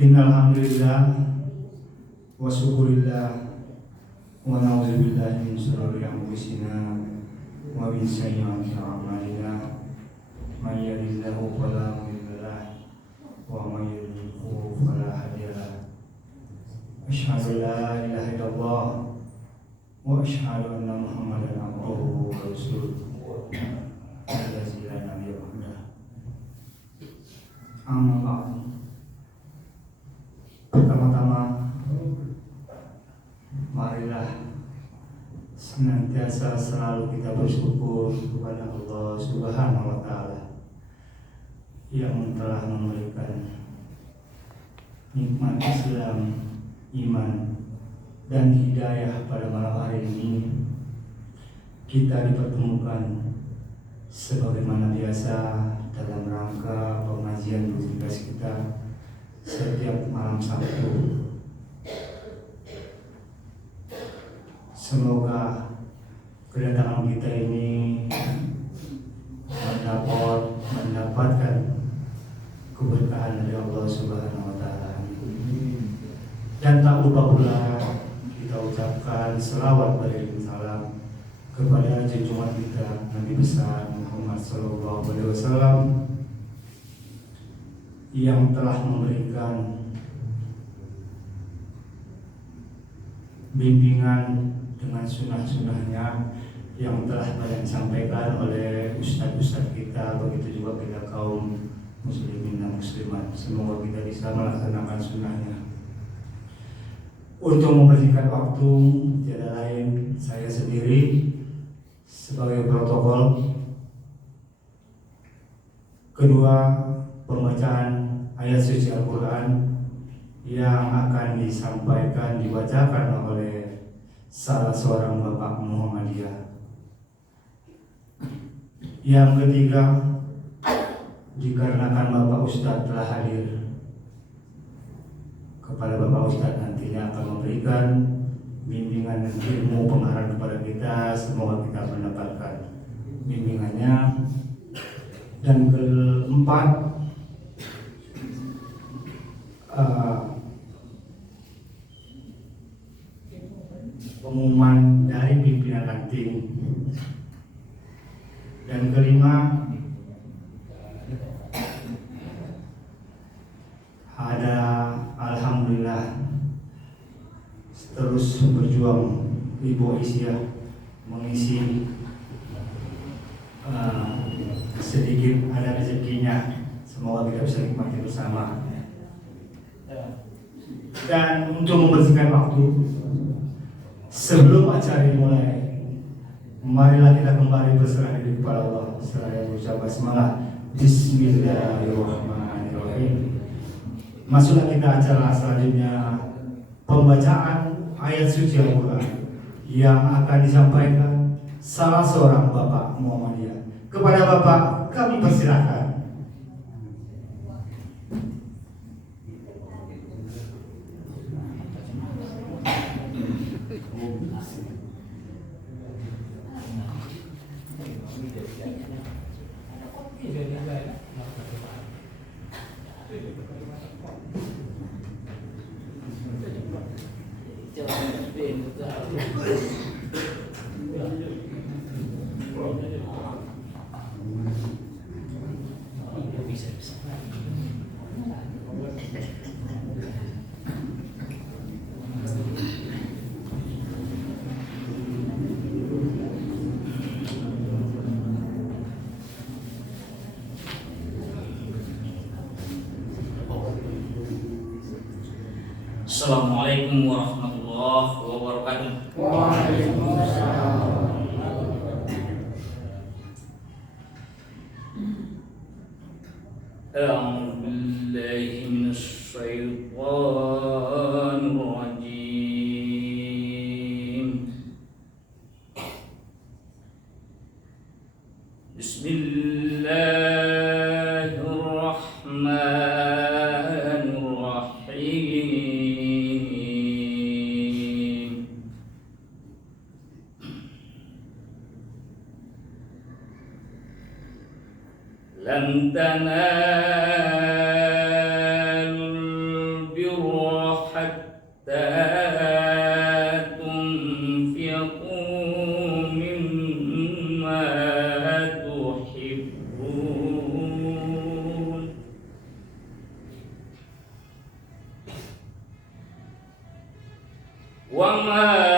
Innalhamdulillah wa syukurillah wa na'udzubillahi min syururi anfusina wa min sayyiati a'malina may yahdihillahu fala mudilla lahu wa may yudlil fala hadiya lahu asyhadu an la ilaha illallah wa asyhadu anna Muhammadan abduhu wa rasuluh allazi la nabiyya ba'dahu amma ba'du. Pertama-tama, marilah senantiasa selalu kita bersyukur kepada Allah Subhanahu wa Ta'ala yang telah memberikan nikmat Islam, iman, dan hidayah pada malam hari ini. Kita dipertemukan sebagaimana biasa dalam rangka pengajian rutinitas kita setiap malam Sabtu. Semoga kedatangan kita ini mendapatkan keberkahan dari Allah Subhanahu wa Ta'ala. Dan tak lupa pula kita ucapkan selawat beriring salam kepada junjungan kita Nabi besar Muhammad sallallahu alaihi wasallam yang telah memberikan bimbingan dengan sunnah-sunnahnya yang telah banyak disampaikan oleh ustadz-ustadz kita, begitu juga kita kaum muslimin dan muslimat. Semoga kita bisa melaksanakan sunnahnya. Untuk membersihkan waktu, tiada lain saya sendiri sebagai protokol. Kedua, pembacaan ayat suci Al-Quran yang akan dibacakan oleh salah seorang bapak Muhammadiyah. Yang ketiga, dikarenakan Bapak Ustadz telah hadir, kepada Bapak Ustadz nantinya akan memberikan bimbingan dan ilmu pengarahan kepada kita. Semoga kita mendapatkan bimbingannya. Dan keempat, pengumuman dari pimpinan ranting. Dan kelima, ada alhamdulillah terus berjuang Ibu Aisyah mengisi sedikit ada rezekinya. Semoga kita bisa nikmati bersama. Dan untuk membersihkan waktu sebelum acara dimulai, marilah kita kembali berserah diri kepada Allah seraya berucap basmalah. Bismillahirrahmanirrahim. Masuklah kita acara selanjutnya, pembacaan ayat suci Al-Quran yang akan disampaikan salah seorang Bapak Muhammadiyah. Kepada Bapak kami persilahkan. Assalamualaikum warahmatullahi wabarakatuh. Waalaikumsalam. A'udzu billahi minasy syaithanir rajim. Bismillahirrahmanirrahim. lan tanalul birra hatta tunfiqu mimma tuhibbun wa ma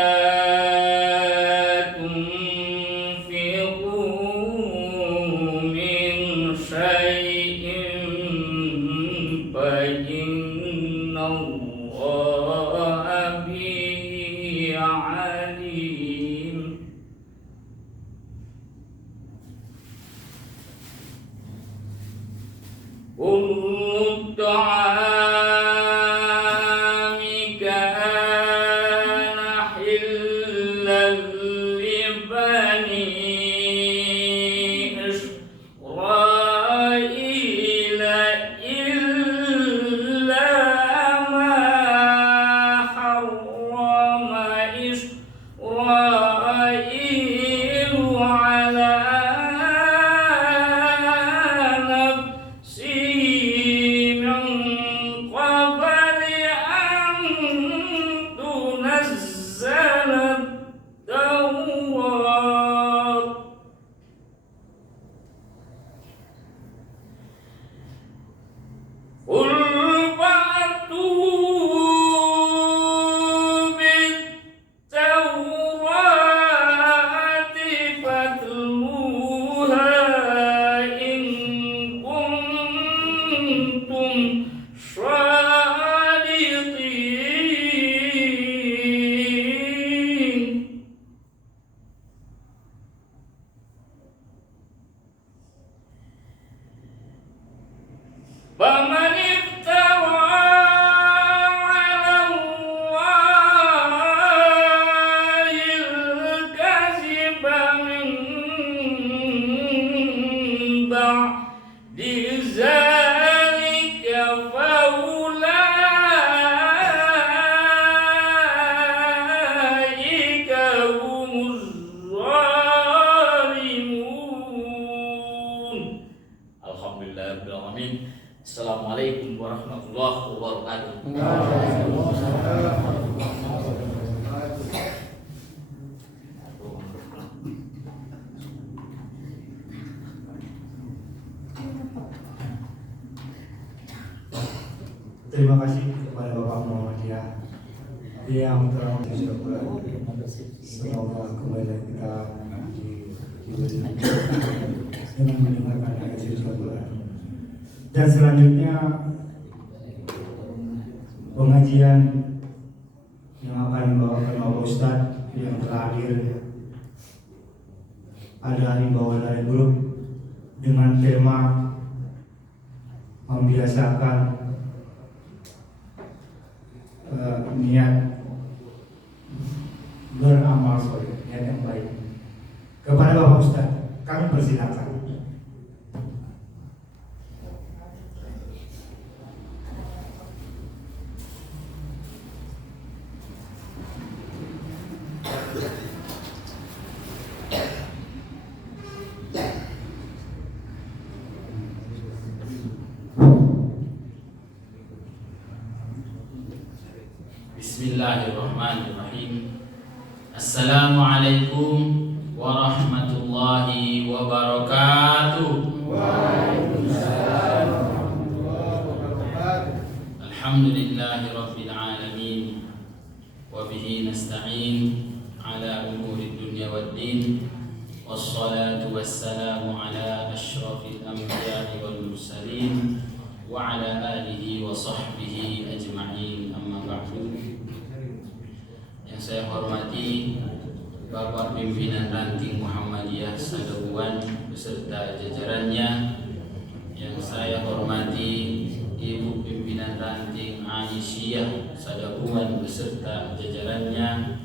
kullu ta'ami kana hillan li bani Israila illa ma harrama Israilu ala faman iftara ala Allahil kaziba min ba'di zalika faulaika humuz zalimun. Alhamdulillahirabbil alamin. Assalamualaikum warahmatullahi wabarakatuh. Terima kasih kepada Bapak Muhammadiyah yang telah mensupport. Semoga kembali kita dengan mendengarkan ayat suci Al-Quran. Dan selanjutnya pengajian yang akan dibawakan Bapak Ustadz yang terakhir adalah himbauan dari grup dengan tema membiasakan niat beramal soleh, niat yang baik. Kepada Bapak Ustadz, kami persilakan. Bismillahirrahmanirrahim. Assalamualaikum warahmatullahi wabarakatuh. Waalaikumsalam warahmatullahi wabarakatuh. Alhamdulillahi rabbil alamin wa bihi nasta'in ala umuri dunya waddin wassalatu wassalamu ala asyrafil anbiya'i wal mursalin wa ala alihi wa sahbihi ajma'in, amma ba'du. Yang saya hormati Bapak Pimpinan Ranting Muhammadiyah Sadahuan beserta jajarannya. Yang saya hormati Ibu Pimpinan Ranting Aisyah Sadahuan beserta jajarannya.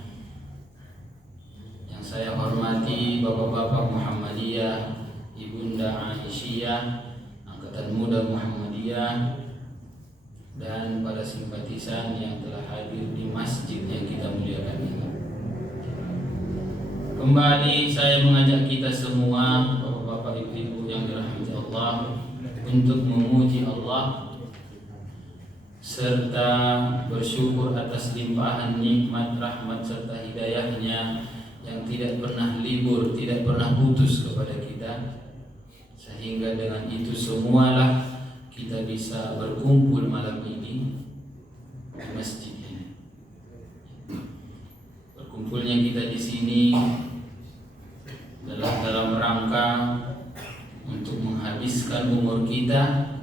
Yang saya hormati Bapak-bapak Muhammadiyah, Ibunda Aisyah, Angkatan Muda Muhammadiyah, dan para simpatisan yang telah hadir di masjid yang kita muliakan ini. Kembali saya mengajak kita semua, bapak-bapak, ibu-ibu yang dirahmati Allah, untuk memuji Allah serta bersyukur atas limpahan nikmat, rahmat serta hidayahnya yang tidak pernah libur, tidak pernah putus kepada kita, sehingga dengan itu semualah kita bisa berkumpul malam ini di masjid ini. Berkumpulnya kita di sini dalam rangka untuk menghabiskan umur kita,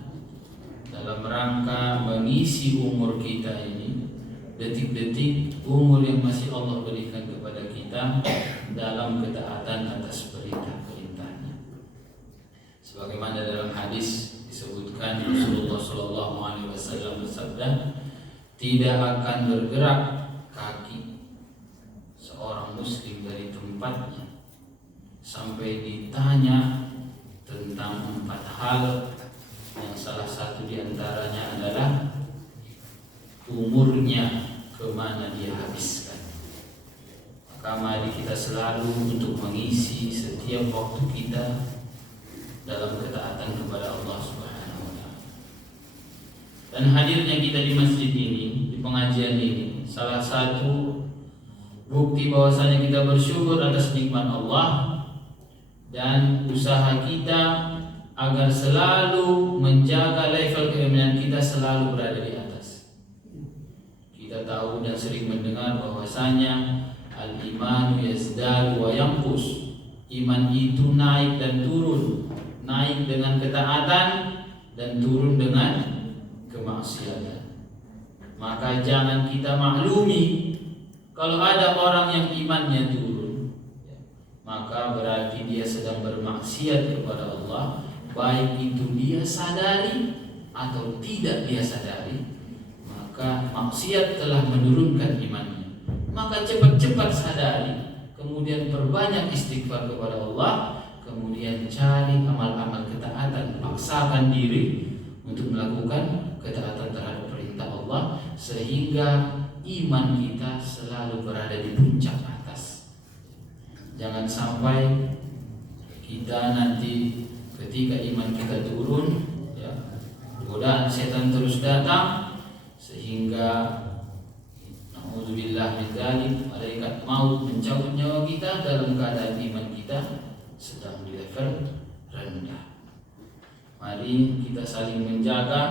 dalam rangka mengisi umur kita ini, detik-detik umur yang masih Allah berikan kepada kita dalam ketaatan atas perintah-perintahnya. Sebagaimana dalam hadis disebutkan, Rasulullah SAW bersabda, tidak akan bergerak kaki seorang muslim dari tempatnya sampai ditanya tentang 4 hal, yang salah satu diantaranya adalah umurnya kemana dia habiskan. Maka mari kita selalu untuk mengisi setiap waktu kita dalam ketaatan kepada Allah Subhanahu wa Ta'ala. Dan hadirnya kita di masjid ini, di pengajian ini, salah satu bukti bahwasanya kita bersyukur atas nikmat Allah dan usaha kita agar selalu menjaga level keimanan kita selalu berada di atas. Kita tahu dan sering mendengar bahwasanya al-imanu yazdadu wa yanqus. Iman itu naik dan turun, naik dengan ketaatan dan turun dengan kemaksiatan. Maka jangan kita maklumi kalau ada orang yang imannya turun, maka berarti dia sedang bermaksiat kepada Allah, baik itu dia sadari atau tidak dia sadari, maka maksiat telah menurunkan imannya. Maka cepat-cepat sadari, kemudian perbanyak istighfar kepada Allah, kemudian cari amal-amal ketaatan, paksakan diri untuk melakukan ketaatan terhadap perintah Allah, sehingga iman kita selalu berada di puncak atas. Jangan sampai kita nanti ketika iman kita turun, godaan setan terus datang, sehingga na'udzubillah min dzalik, malaikat maut mencabut nyawa kita dalam keadaan iman kita sedang di level rendah. Mari kita saling menjaga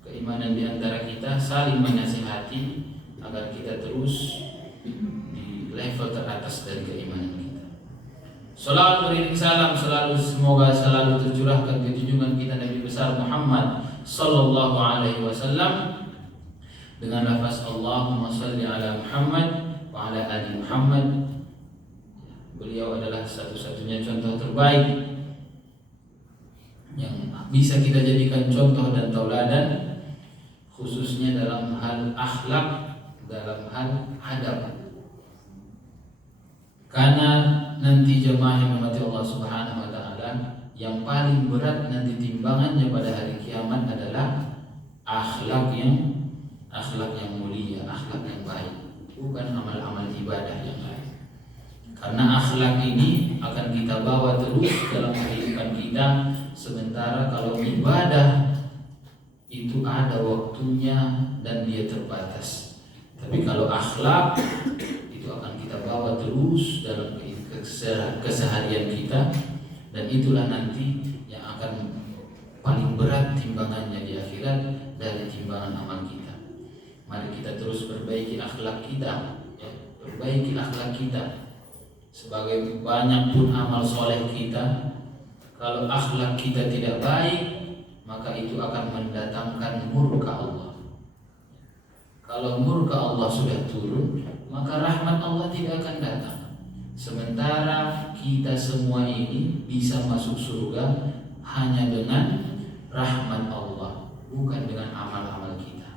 keimanan di antara kita, saling menasihati agar kita terus di level teratas dari keimanan kita. Salawat beriring salam selalu semoga selalu tercurahkan ke junjungan kita Nabi besar Muhammad sallallahu alaihi wasallam dengan lafaz Allahumma shalli ala Muhammad wa ala ali Muhammad. Beliau adalah satu-satunya contoh terbaik yang bisa kita jadikan contoh dan tauladan, khususnya dalam hal akhlak, dalam hal adab. Karena nanti jemaah yang dirahmati Allah Subhanahu wa Ta'ala, yang paling berat nanti timbangannya pada hari kiamat adalah akhlak yang mulia, akhlak yang baik, bukan amal-amal ibadah yang lain. Karena akhlak ini akan kita bawa terus dalam kehidupan kita, sementara kalau ibadah itu ada waktunya dan dia terbatas. Tapi kalau akhlak itu akan kita bawa terus dalam keseharian kita, dan itulah nanti yang akan paling berat timbangannya di akhirat dari timbangan amal kita. Mari kita terus perbaiki akhlak kita, perbaiki akhlak kita. Sebagai banyak pun amal soleh kita, kalau akhlak kita tidak baik, maka itu akan mendatangkan murka Allah. Kalau murka Allah sudah turun, maka rahmat Allah tidak akan datang. Sementara kita semua ini bisa masuk surga hanya dengan rahmat Allah, bukan dengan amal-amal kita.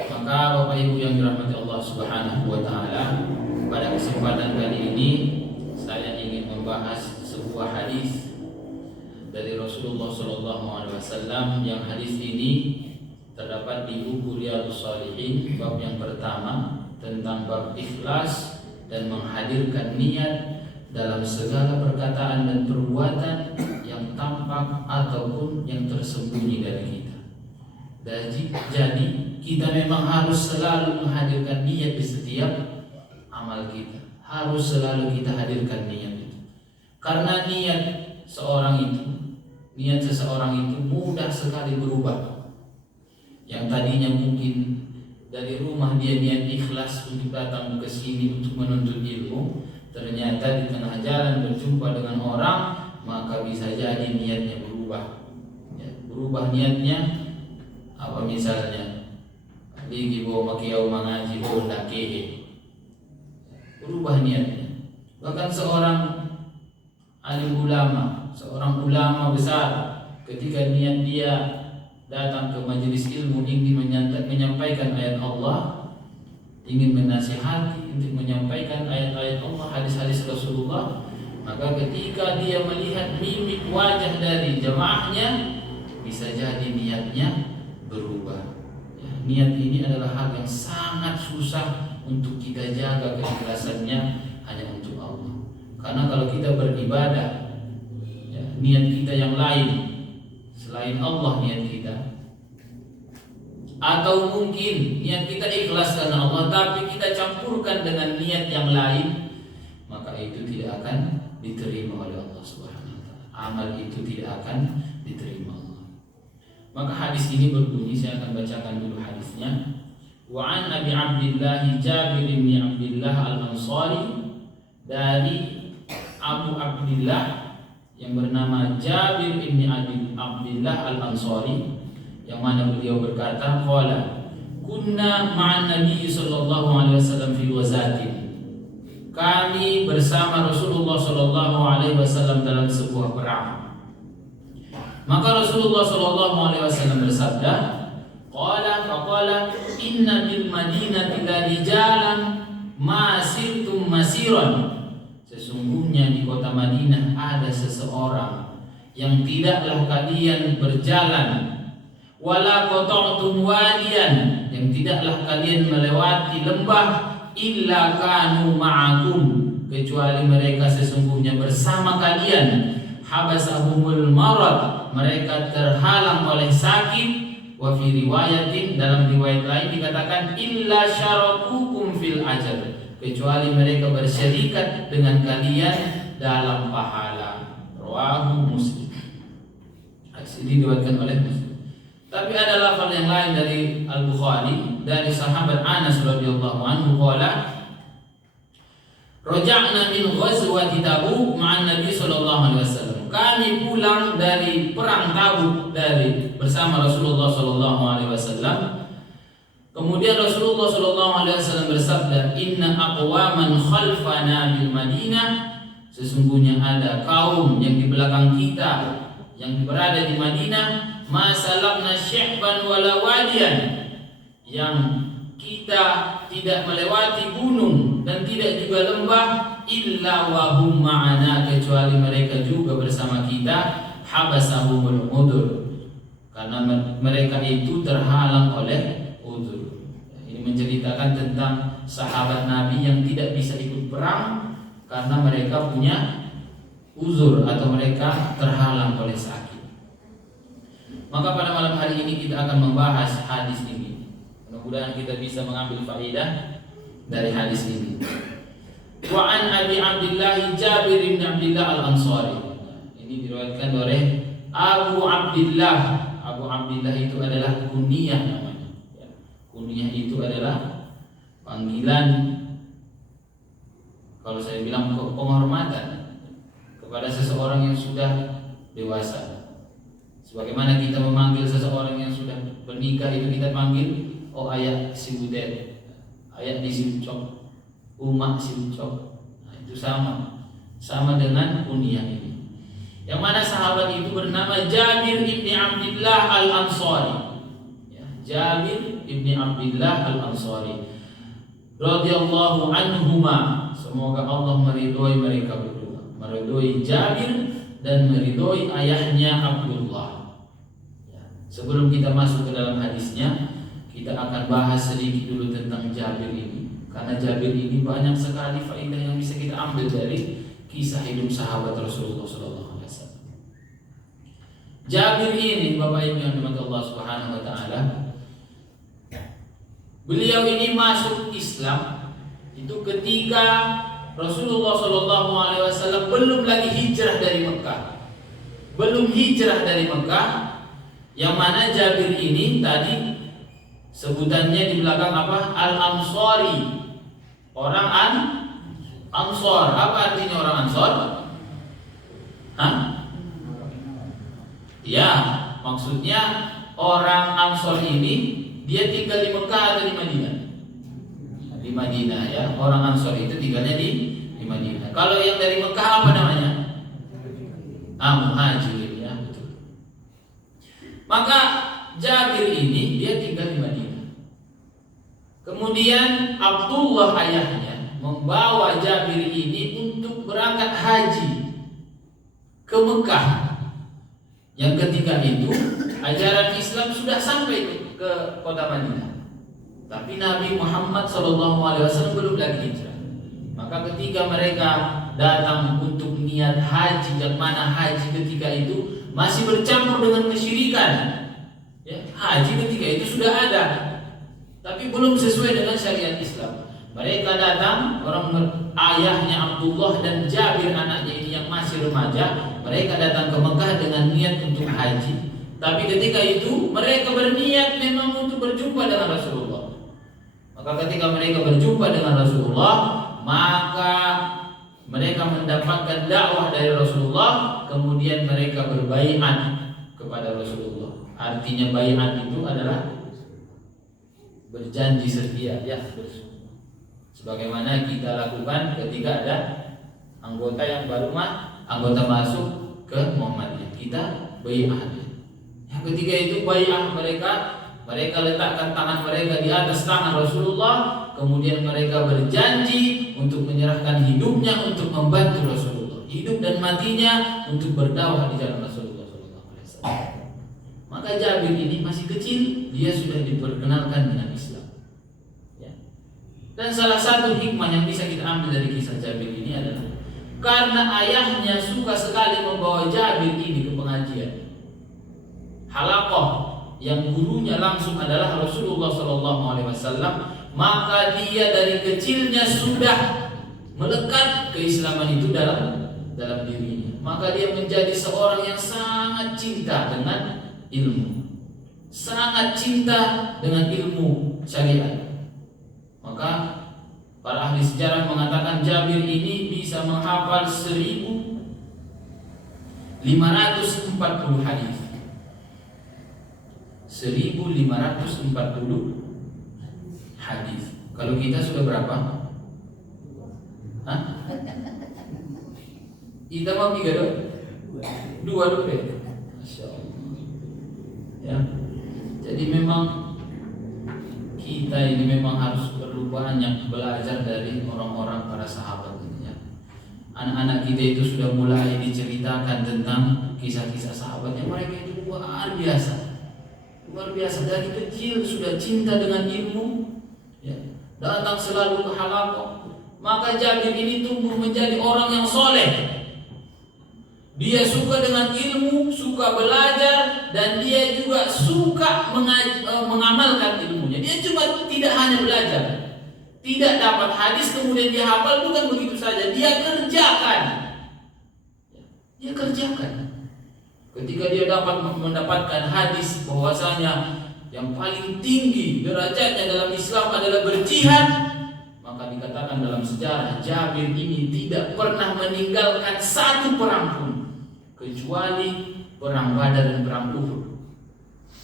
Maka Bapak Ibu yang dirahmati Allah Subhanahu wa Ta'ala, pada kesempatan kali ini saya ingin membahas sebuah hadis dari Rasulullah SAW, yang hadis ini terdapat di buku Riyadhus Shalihin, bab yang pertama tentang bab ikhlas dan menghadirkan niat dalam segala perkataan dan perbuatan yang tampak ataupun yang tersembunyi dari kita. Jadi kita memang harus selalu menghadirkan niat di setiap amal kita. Harus selalu kita hadirkan niat itu. Karena niat seseorang itu mudah sekali berubah. Yang tadinya mungkin dari rumah dia niat ikhlas untuk datang ke sini untuk menuntut ilmu, ternyata di tengah jalan berjumpa dengan orang, maka bisa jadi niatnya berubah. Berubah niatnya apa misalnya lagi bawa makiau mengaji bawa dakehe, berubah niatnya. Bahkan seorang alim ulama, seorang ulama besar, ketika niat dia datang ke majelis ilmu ingin menyampaikan ayat Allah, ingin menasihati untuk menyampaikan ayat-ayat Allah, hadis-hadis Rasulullah, maka ketika dia melihat mimik wajah dari jamaahnya, bisa jadi niatnya berubah. Niat ini adalah hal yang sangat susah untuk kita jaga keikhlasannya hanya untuk Allah. Karena kalau kita beribadah, niat kita yang lain selain Allah niat kita, atau mungkin niat kita ikhlas karena Allah tapi kita campurkan dengan niat yang lain, maka itu tidak akan diterima oleh Allah Subhanahu wa taala. Amal itu tidak akan diterima Allah. Maka hadis ini berbunyi, saya akan bacakan dulu hadisnya. Wa an Abi Abdillah Jabir bin Abdillah Al-Ansari, dari Abu Abdillah yang bernama Jabir bin Abdillah Al-Ansari, yang mana beliau berkata, qala kunna ma'an Nabi sallallahu alaihi wasallam fi ghazatin. Kami bersama Rasulullah sallallahu alaihi wasallam dalam sebuah perang. Maka Rasulullah sallallahu alaihi wasallam bersabda, qala inna bil madinati la rijalan ma sirtum masiran. Sesungguhnya di kota Madinah ada seseorang yang tidaklah kalian berjalan, wala qata'tum wadiyan, yang tidaklah kalian melewati lembah, illa kanu ma'akum, kecuali mereka sesungguhnya bersama kalian. Habasahumul marad, mereka terhalang oleh sakit. Wa fi riwayatin, dalam riwayat lain dikatakan illa syarakukum fil ajr, kecuali mereka bersyarikat dengan kalian dalam pahala. Rawahu Muslim. Hadis ini diriwayatkan oleh Muslim. Tapi ada lafaz yang lain dari Al-Bukhari, dari sahabat Anas radhiyallahu anhu, qala raja'na min ghazwati Tabuk ma'an Nabi sallallahu alaihi wasallam. Kami pulang dari perang Tabuk bersama Rasulullah sallallahu alaihi wasallam. Kemudian Rasulullah sallallahu alaihi wasallam bersabda, inna aqwaman khalfana bil Madinah, sesungguhnya ada kaum yang di belakang kita yang berada di Madinah, masalakna syahban wala wadiyan, yang kita tidak melewati gunung dan tidak juga lembah, illa wahum ma'ana, kecuali mereka juga bersama kita, habasahumul udur, karena mereka itu terhalang oleh udur. Ini menceritakan tentang sahabat Nabi yang tidak bisa ikut perang karena mereka punya uzur atau mereka terhalang oleh sakit. Maka pada malam hari ini kita akan membahas hadis ini. Mudah-mudahan kita bisa mengambil faedah dari hadis ini. Wa an Abi Abdillah Jabir bin Abdillah Al-Ansari. Ini diriwayatkan oleh Abu Abdillah. Abu Abdillah itu adalah kunyah namanya. Kunyah itu adalah panggilan, kalau saya bilang penghormatan kepada seseorang yang sudah dewasa. Sebagaimana kita memanggil seseorang yang sudah bernikah itu kita panggil, oh ayah si budet, ayah di si ucok, umak si ucok. Nah, itu sama dengan kunyah ini. Yang mana sahabat itu bernama Jabir ibni Abdillah Al-Ansari. Jabir ibni Abdillah Al-Ansari radhiyallahu anhuma, semoga Allah meridhoi mereka berdua, meridhoi Jabir dan meridhoi ayahnya Abdullah. Sebelum kita masuk ke dalam hadisnya, kita akan bahas sedikit dulu tentang Jabir ini, karena Jabir ini banyak sekali faedah yang bisa kita ambil dari kisah hidup sahabat Rasulullah SAW. Jabir ini, Bapak Ibu yang dirahmati Allah Subhanahu wa taala, beliau ini masuk Islam itu ketika Rasulullah Shallallahu alaihi wasallam belum lagi hijrah dari Mekah. Belum hijrah dari Mekah, yang mana Jabir ini tadi sebutannya di belakang apa? Al-Ansari. Orang Ansor. Apa artinya orang Ansor? Hah? Ya, maksudnya orang Ansor ini dia tinggal di Mekah atau di Madinah? Di Madinah ya. Orang Ansor itu tinggalnya di Madinah. Kalau yang dari Mekah apa namanya? Muhajirin ya, betul. Maka Jabir ini dia tinggal di Madinah. Kemudian Abdullah ayahnya membawa Jabir ini untuk berangkat haji ke Mekah. Yang ketika itu ajaran Islam sudah sampai ke kota Madinah, tapi Nabi Muhammad SAW belum lagi hijrah. Maka ketika mereka datang untuk niat haji, yang mana haji ketika itu masih bercampur dengan kesyirikan. Ya, haji ketika itu sudah ada, tapi belum sesuai dengan syariat Islam. Mereka datang, ayahnya Abdullah dan Jabir anaknya ini yang masih remaja, mereka datang ke Mekah dengan niat untuk haji. Tapi ketika itu mereka berniat memang untuk berjumpa dengan Rasulullah. Maka ketika mereka berjumpa dengan Rasulullah, maka mereka mendapatkan dakwah dari Rasulullah, kemudian mereka berbaiat kepada Rasulullah. Artinya baiat itu adalah berjanji setia, ya, sebagaimana kita lakukan ketika ada anggota yang baru anggota masuk ke Muhammadiyah, kita baiat. Ya, ketika itu baiat mereka letakkan tangan mereka di atas tangan Rasulullah, kemudian mereka berjanji untuk menyerahkan hidupnya untuk membantu Rasulullah, hidup dan matinya untuk berdakwah di jalan Rasulullah SAW. Maka Jabir ini masih kecil, dia sudah diperkenalkan dengan Islam. Ya. Dan salah satu hikmah yang bisa kita ambil dari kisah Jabir ini adalah karena ayahnya suka sekali membawa Jabir ini ke pengajian halaqah yang gurunya langsung adalah Rasulullah SAW, maka dia dari kecilnya sudah melekat keislaman itu dalam dirinya. Maka dia menjadi seorang yang sangat cinta dengan ilmu, sangat cinta dengan ilmu syariat. Maka para ahli sejarah mengatakan Jabir ini bisa menghafal 1540 hadis. 1540 hadis. Kalau kita sudah berapa? Hah? Kita mau 3 dong? 2 dong deh. Masya Allah. Ya. Jadi memang kita ini memang harus perlu banyak belajar dari orang-orang para sahabat ini ya. Anak-anak kita itu sudah mulai diceritakan tentang kisah-kisah sahabatnya, mereka itu luar biasa. Luar biasa, dari kecil sudah cinta dengan ilmu ya. Datang selalu ke halaqah. Maka Jabir ini tumbuh menjadi orang yang soleh. Dia suka dengan ilmu, suka belajar, dan dia juga suka mengamalkan ilmunya. Dia cuma tidak hanya belajar, tidak dapat hadis kemudian dia hafal, bukan begitu saja. Dia kerjakan. Dia kerjakan. Ketika dia mendapatkan hadis bahwasanya yang paling tinggi derajatnya dalam Islam adalah berjihad, maka dikatakan dalam sejarah Jabir ini tidak pernah meninggalkan satu perang pun kecuali perang Badar dan perang Uhud.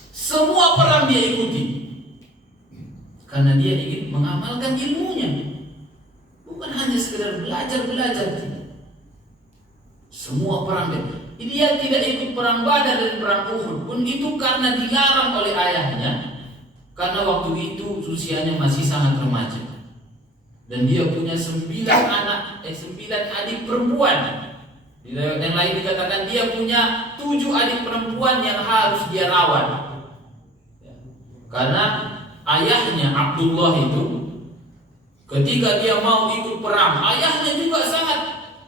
Semua perang dia ikuti karena dia ingin mengamalkan ilmunya, bukan hanya sekedar belajar tidak. Semua perang dia tidak ikut perang Badar dan perang Uhud pun itu karena dilarang oleh ayahnya, karena waktu itu usianya masih sangat remaja dan dia punya 9 adik perempuan. Di yang lain dikatakan dia punya 7 adik perempuan yang harus dia rawat. Karena ayahnya Abdullah itu ketika dia mau ikut perang, ayahnya juga sangat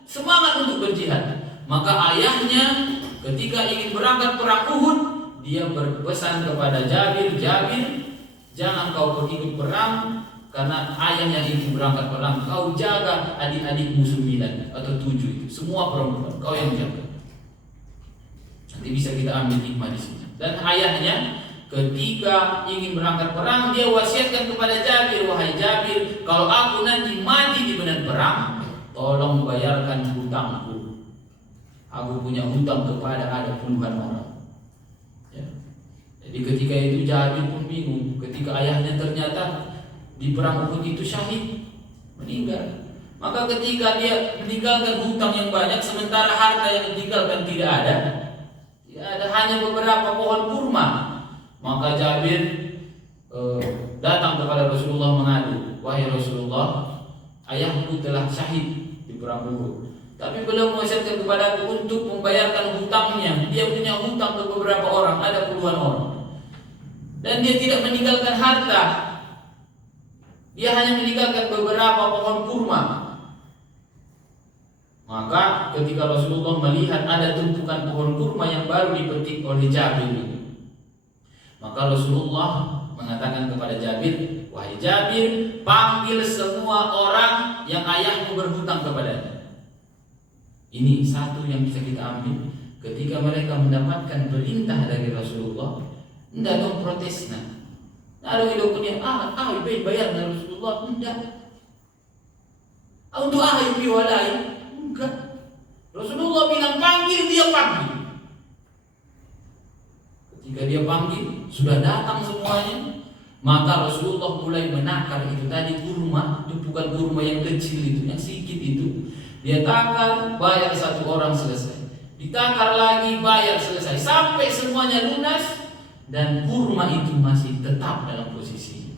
semangat untuk berjihad. Maka ayahnya Ketika ingin berangkat perang Uhud, dia berpesan kepada Jabir, jangan kau ikut perang karena ayah yang ingin berangkat perang. Kau jaga adik-adikmu 9 atau 7 itu, semua perempuan, kau yang jaga. Nanti bisa kita ambil hikmah di sini. Dan ayahnya ketika ingin berangkat perang, dia wasiatkan kepada Jabir, wahai Jabir, kalau aku nanti mati di medan perang, tolong bayarkan hutangku. Aku punya hutang kepada ada puluhan orang. Ya. Jadi ketika itu Jabir pun bingung, ketika ayahnya ternyata di perang Uhud itu syahid, meninggal. Maka ketika dia meninggalkan hutang yang banyak, sementara harta yang ditinggalkan tidak ada, hanya beberapa pohon kurma, maka Jabir datang kepada Rasulullah mengadu, wahai Rasulullah, ayahku telah syahid di perang Uhud, tapi belum mewasiatkan kepadaku untuk membayarkan hutangnya. Dia punya hutang ke beberapa orang, ada puluhan orang, dan dia tidak meninggalkan harta. Dia hanya meninggalkan beberapa pohon kurma. Maka ketika Rasulullah melihat ada tumpukan pohon kurma yang baru dipetik oleh Jabir ini, maka Rasulullah mengatakan kepada Jabir, wahai Jabir, panggil semua orang yang ayahmu berhutang kepadanya. Ini satu yang bisa kita ambil. Ketika mereka mendapatkan perintah dari Rasulullah, tidak dong protes. Ada yang punya bayar dari Rasulullah, tidak. Untuk ibu walai, enggak. Rasulullah bilang panggil, dia panggil. Ketika dia panggil, sudah datang semuanya, maka Rasulullah mulai menakar itu tadi kurma, tumpukan kurma yang kecil itu, yang sedikit itu. Dia takar, bayar satu orang, selesai. Ditakar lagi, bayar, selesai. Sampai semuanya lunas. Dan kurma itu masih tetap dalam posisi.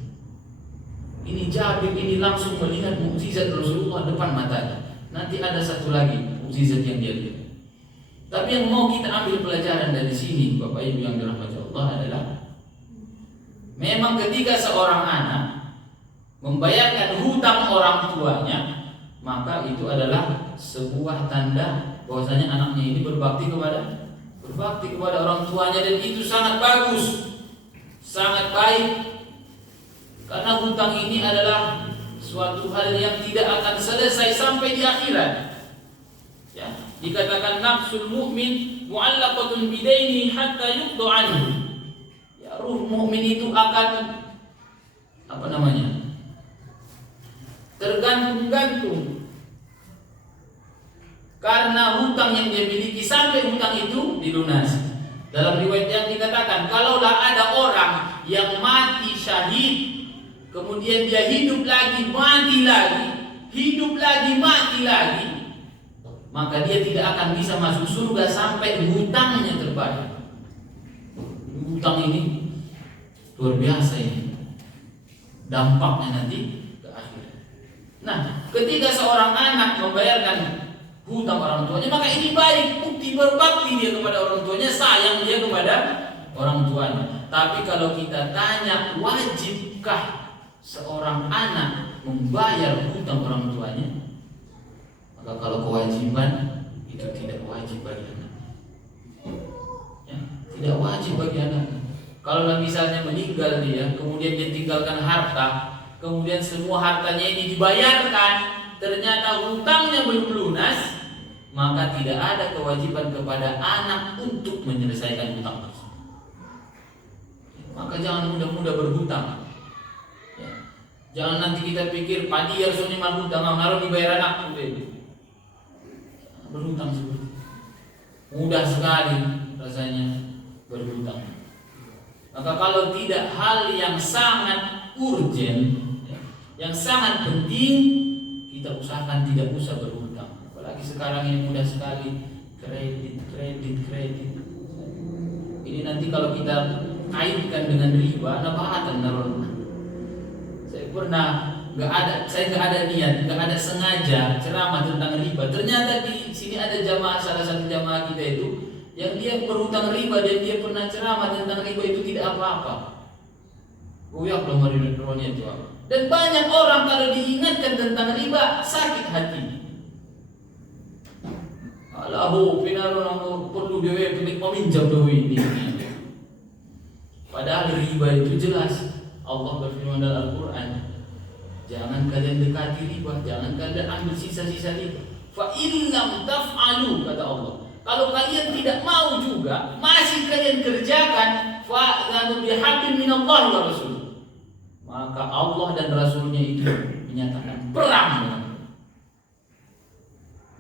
Ini Jabir ini langsung melihat mukjizat Rasulullah depan matanya. Nanti ada satu lagi mukjizat yang dia lihat. Tapi yang mau kita ambil pelajaran dari sini, Bapak Ibu yang dirahmati Allah, adalah memang ketika seorang anak membayarkan hutang orang tuanya, maka itu adalah sebuah tanda bahwasanya anaknya ini berbakti kepada orang tuanya, dan itu sangat bagus, sangat baik, karena hutang ini adalah suatu hal yang tidak akan selesai sampai di akhirat. Ya, dikatakan nafsul mu'min mu'allaqatun bidaini hatta yuqda anhu. Ya, ruh mukmin itu akan tergantung karena hutang yang dia miliki sampai hutang itu dilunasi. Dalam riwayat yang dikatakan, kalaulah ada orang yang mati syahid, kemudian dia hidup lagi, mati lagi, hidup lagi, mati lagi, maka dia tidak akan bisa masuk surga sampai hutangnya terbayar. Hutang ini luar biasa ini, dampaknya nanti ke akhirat. Nah, ketika seorang anak membayarkan hutang orang tuanya, maka ini baik, bukti berbakti dia kepada orang tuanya, sayang dia kepada orang tuanya. Tapi kalau kita tanya, wajibkah seorang anak membayar hutang orang tuanya? Maka kalau kewajiban itu tidak wajib bagi anak. Ya, tidak wajib bagi anak. Kalau misalnya meninggal dia, kemudian dia tinggalkan harta, kemudian semua hartanya ini dibayarkan, ternyata hutangnya belum lunas, maka tidak ada kewajiban kepada anak untuk menyelesaikan hutang tersebut. Maka jangan mudah-mudah berhutang. Ya. Jangan nanti kita pikir padi harus minimal hutang, harus dibayar anak. Berhutang seperti itu mudah sekali rasanya berhutang. Maka kalau tidak hal yang sangat urgent, yang sangat penting, kita usahakan tidak usah berhutang. Apalagi sekarang ini mudah sekali kredit. Ini nanti kalau kita kaitkan dengan riba, saya pernah saya nggak ada niat, nggak ada sengaja ceramah tentang riba. Ternyata di sini ada salah satu jamaah kita itu yang dia berhutang riba, dan dia pernah ceramah tentang riba itu tidak apa-apa. Dan banyak orang kalau diingatkan tentang riba sakit hati. Alahu pinaron perlu dewe pilih peminjam dewe ini. Padahal riba itu jelas. Allah berfirman dalam Al-Quran, jangan kalian dekati riba, jangan kalian ambil sisa-sisa riba. Fa in lam taf'alu, kata Allah, kalau kalian tidak mau juga, masih kalian kerjakan, fa lanu bihaqin minallahi wa rasul, maka Allah dan Rasulnya itu menyatakan perang.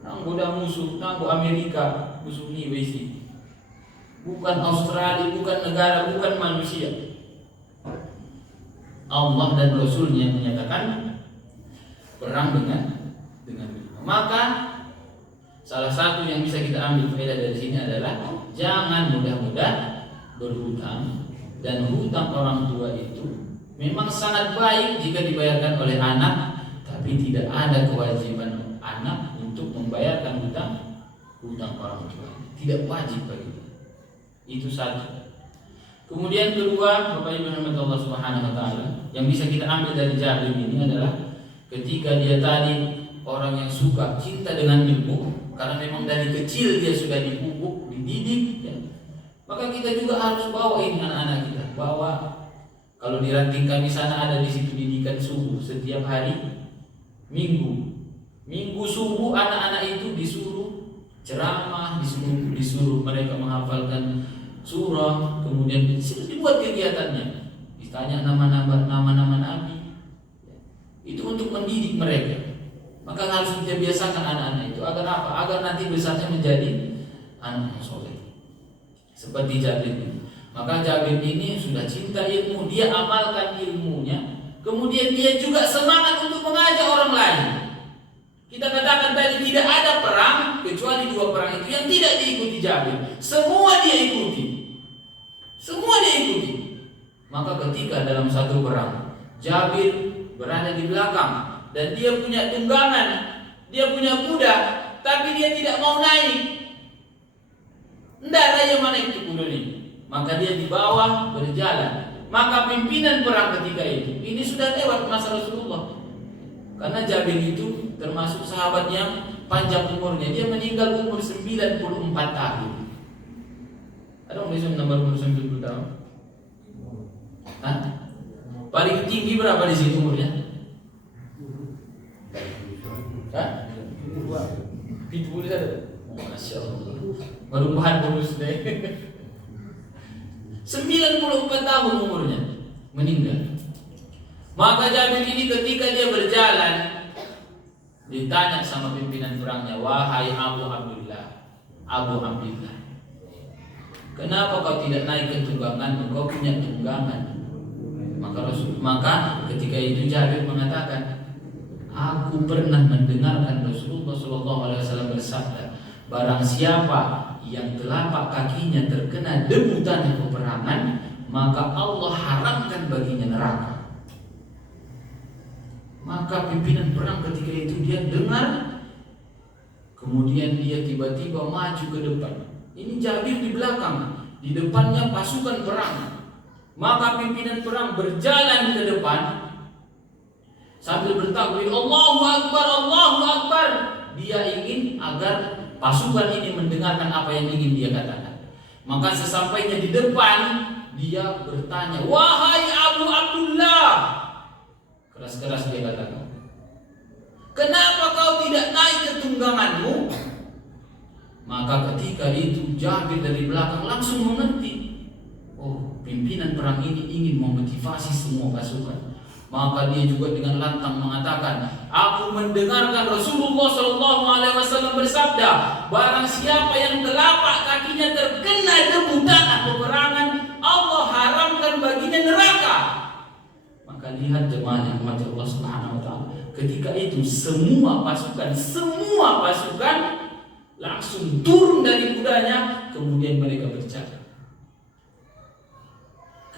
Nanggo dah musuh, nanggo Amerika, musuh ni besi. Bukan Australia, bukan negara, bukan manusia. Allah dan Rasulnya menyatakan perang dengan maka salah satu yang bisa kita ambil faedah dari sini adalah jangan mudah-mudah berhutang, dan hutang orang tua itu memang sangat baik jika dibayarkan oleh anak, tapi tidak ada kewajiban anak untuk membayarkan hutang orang tua. Tidak wajib bagi dia. Itu satu. Kemudian kedua, Bapak Ibu rahmat Allah Subhanahu wa taala, yang bisa kita ambil dari Jabir ini adalah ketika dia tadi orang yang suka cinta dengan ilmu, karena memang dari kecil dia sudah dipupuk, dididik, ya. Maka kita juga harus bawa ini anak-anak kita, bawa. Kalau di ranting kami sana ada di situ didikan subuh setiap hari Minggu subuh anak-anak itu disuruh ceramah, disuruh mereka menghafalkan surah, kemudian dibuat kegiatannya, ditanya nama-nama nabi. Itu untuk mendidik mereka. Maka harus kita biasakan anak-anak itu agar apa? Agar nanti besarnya menjadi anak yang soleh. Seperti Jabir ini. Maka Jabir ini sudah cinta ilmu, dia amalkan ilmunya, kemudian dia juga semangat untuk mengajak orang lain. Kita katakan tadi tidak ada perang kecuali 2 perang itu yang tidak diikuti Jabir. Semua dia ikuti. Maka ketika dalam satu perang Jabir berada di belakang dan dia punya tunggangan, dia punya kuda, tapi dia tidak mau naik. Ndak raya mana itu kuda ini. Maka dia di bawah berjalan. Maka pimpinan perang ketika itu, ini sudah lewat masa Rasulullah. Karena Jabir itu termasuk sahabat yang panjang umurnya. Dia meninggal umur 94 tahun. Ada orang bisa menambah umur 90 tahun? Hah? Paling tinggi berapa di situ umurnya? Hah? 70 ada. Masya Allah. Baru bahan bonus deh. 94 tahun umurnya meninggal. Maka Jabir ini ketika dia berjalan ditanya sama pimpinan perangnya, wahai Abu Abdullah, kenapa kau tidak naik ke tunggangan? Kau punya tunggangan. Maka ketika itu Jabir mengatakan, aku pernah mendengarkan Rasulullah SAW bersabda, barang siapa yang telapak kakinya terkena debu tanah peperangan, maka Allah haramkan baginya neraka. Maka pimpinan perang ketika itu dia dengar, kemudian dia tiba-tiba maju ke depan. Ini Jabir di belakang, di depannya pasukan perang. Maka pimpinan perang berjalan ke depan sambil bertakbir, Allahu Akbar, Allahu Akbar. Dia ingin agar pasukan ini mendengarkan apa yang ingin dia katakan. Maka sesampainya di depan, dia bertanya, wahai Abu Abdullah. Keras-keras dia katakan, kenapa kau tidak naik ke tungganganmu? Maka ketika itu Jabir dari belakang langsung mengerti, oh, pimpinan perang ini ingin memotivasi semua pasukan. Maka dia juga dengan lantang mengatakan, aku mendengarkan Rasulullah SAW bersabda, barang siapa yang telapak kakinya terkena debu tanah peperangan, Allah haramkan baginya neraka. Maka lihat jemaah yang dirahmati Allah Subhanahu wa taala, ketika itu semua pasukan langsung turun dari kudanya, kemudian mereka bercakap.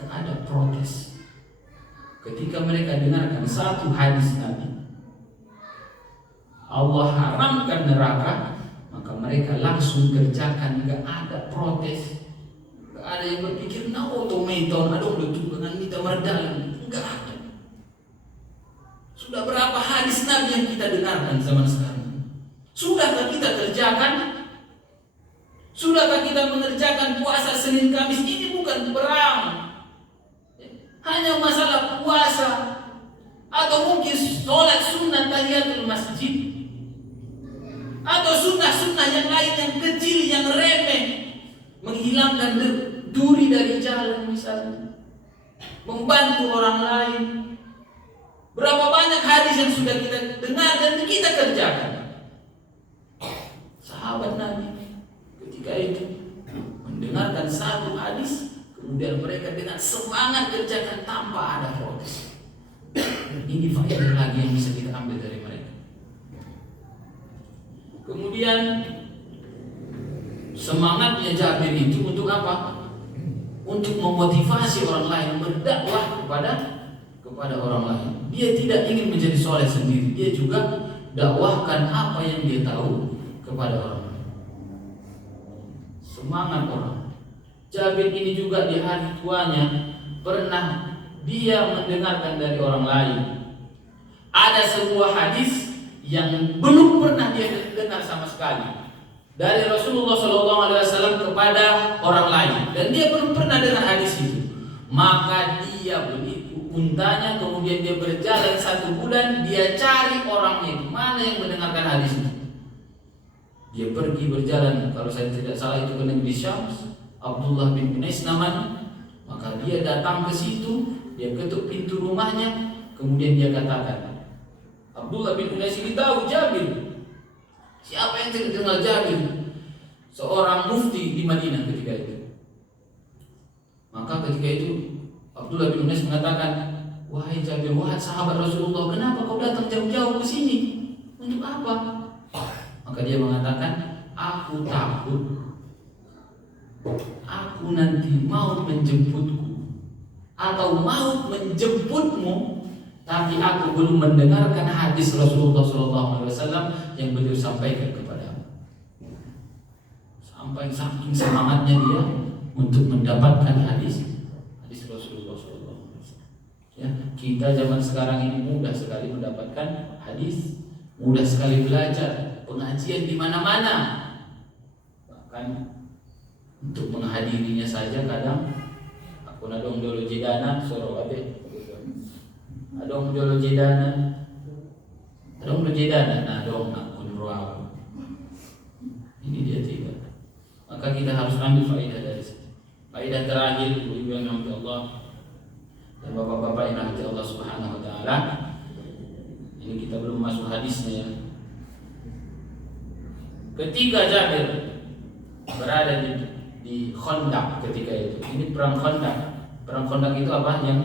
Ada protes. Ketika mereka dengarkan satu hadis Nabi, Allah haramkan neraka, maka mereka langsung kerjakan, enggak ada protes. Enggak ada yang berpikir, nah otomaton, aduh betul dengan kita merdalan. Enggak ada. Sudah berapa hadis Nabi yang kita dengarkan zaman sekarang? Sudahkah kita kerjakan? Sudahkah kita mengerjakan puasa Senin Kamis? Ini bukan perang, hanya masalah puasa atau mungkin sholat sunnah tahiyatul masjid atau sunnah-sunnah yang lain yang kecil, yang remeh, menghilangkan duri dari jalan misalnya, membantu orang lain. Berapa banyak hadis yang sudah kita dengar dan kita kerjakan. Sahabat Nabi ketika itu mendengarkan satu hadis, kemudian mereka dengan semangat kerjakan tanpa ada protes. Ini faedah lagi yang bisa kita ambil dari mereka. Kemudian semangatnya Jabir itu untuk apa? Untuk memotivasi orang lain berdakwah kepada orang lain. Dia tidak ingin menjadi soleh sendiri, dia juga dakwahkan apa yang dia tahu kepada orang lain. Semangat orang. Jabir ini juga di hari tuanya pernah dia mendengarkan dari orang lain. Ada sebuah hadis yang belum pernah dia dengar sama sekali dari Rasulullah SAW kepada orang lain, dan dia belum pernah dengar hadis itu. Maka dia beli untanya, kemudian dia berjalan 1 bulan, dia cari orangnya itu, mana yang mendengarkan hadis itu. Dia pergi berjalan, kalau saya tidak salah itu ke negeri Syam, Abdullah bin Unais namanya. Maka dia datang ke situ, dia ketuk pintu rumahnya, kemudian dia katakan, Abdullah bin Unais ini tahu Jabir. Siapa yang tidak kenal Jabir? Seorang mufti di Madinah ketika itu. Maka ketika itu Abdullah bin Unais mengatakan, wahai Jabir, wahai sahabat Rasulullah, kenapa kau datang jauh-jauh ke sini? Untuk apa? Maka dia mengatakan, aku takut aku nanti mau menjemputku atau mau menjemputmu, tapi aku belum mendengarkan hadis Rasulullah SAW yang beliau sampaikan kepadamu. Sampai saking semangatnya dia untuk mendapatkan hadis Rasulullah SAW. Ya, kita zaman sekarang ini mudah sekali mendapatkan hadis, mudah sekali belajar, pengajian di mana-mana. Bahkan untuk menghadirinya saja kadang aku nadong dulu jidana suruh abe. Adong dulu jidana. Adong dulu jidana nadong aku nuruau. Ini dia tiga. Maka kita harus ambil faedah dari sini. Faedah terakhir, ibu-ibu yang dirahmati Allah dan bapak-bapak yang dirahmati Allah Subhanahu wa taala. Ini kita belum masuk hadisnya ya. Ketika Jabir berada di Khandaq ketika itu. Ini perang Khandaq. Perang Khandaq itu apa? Yang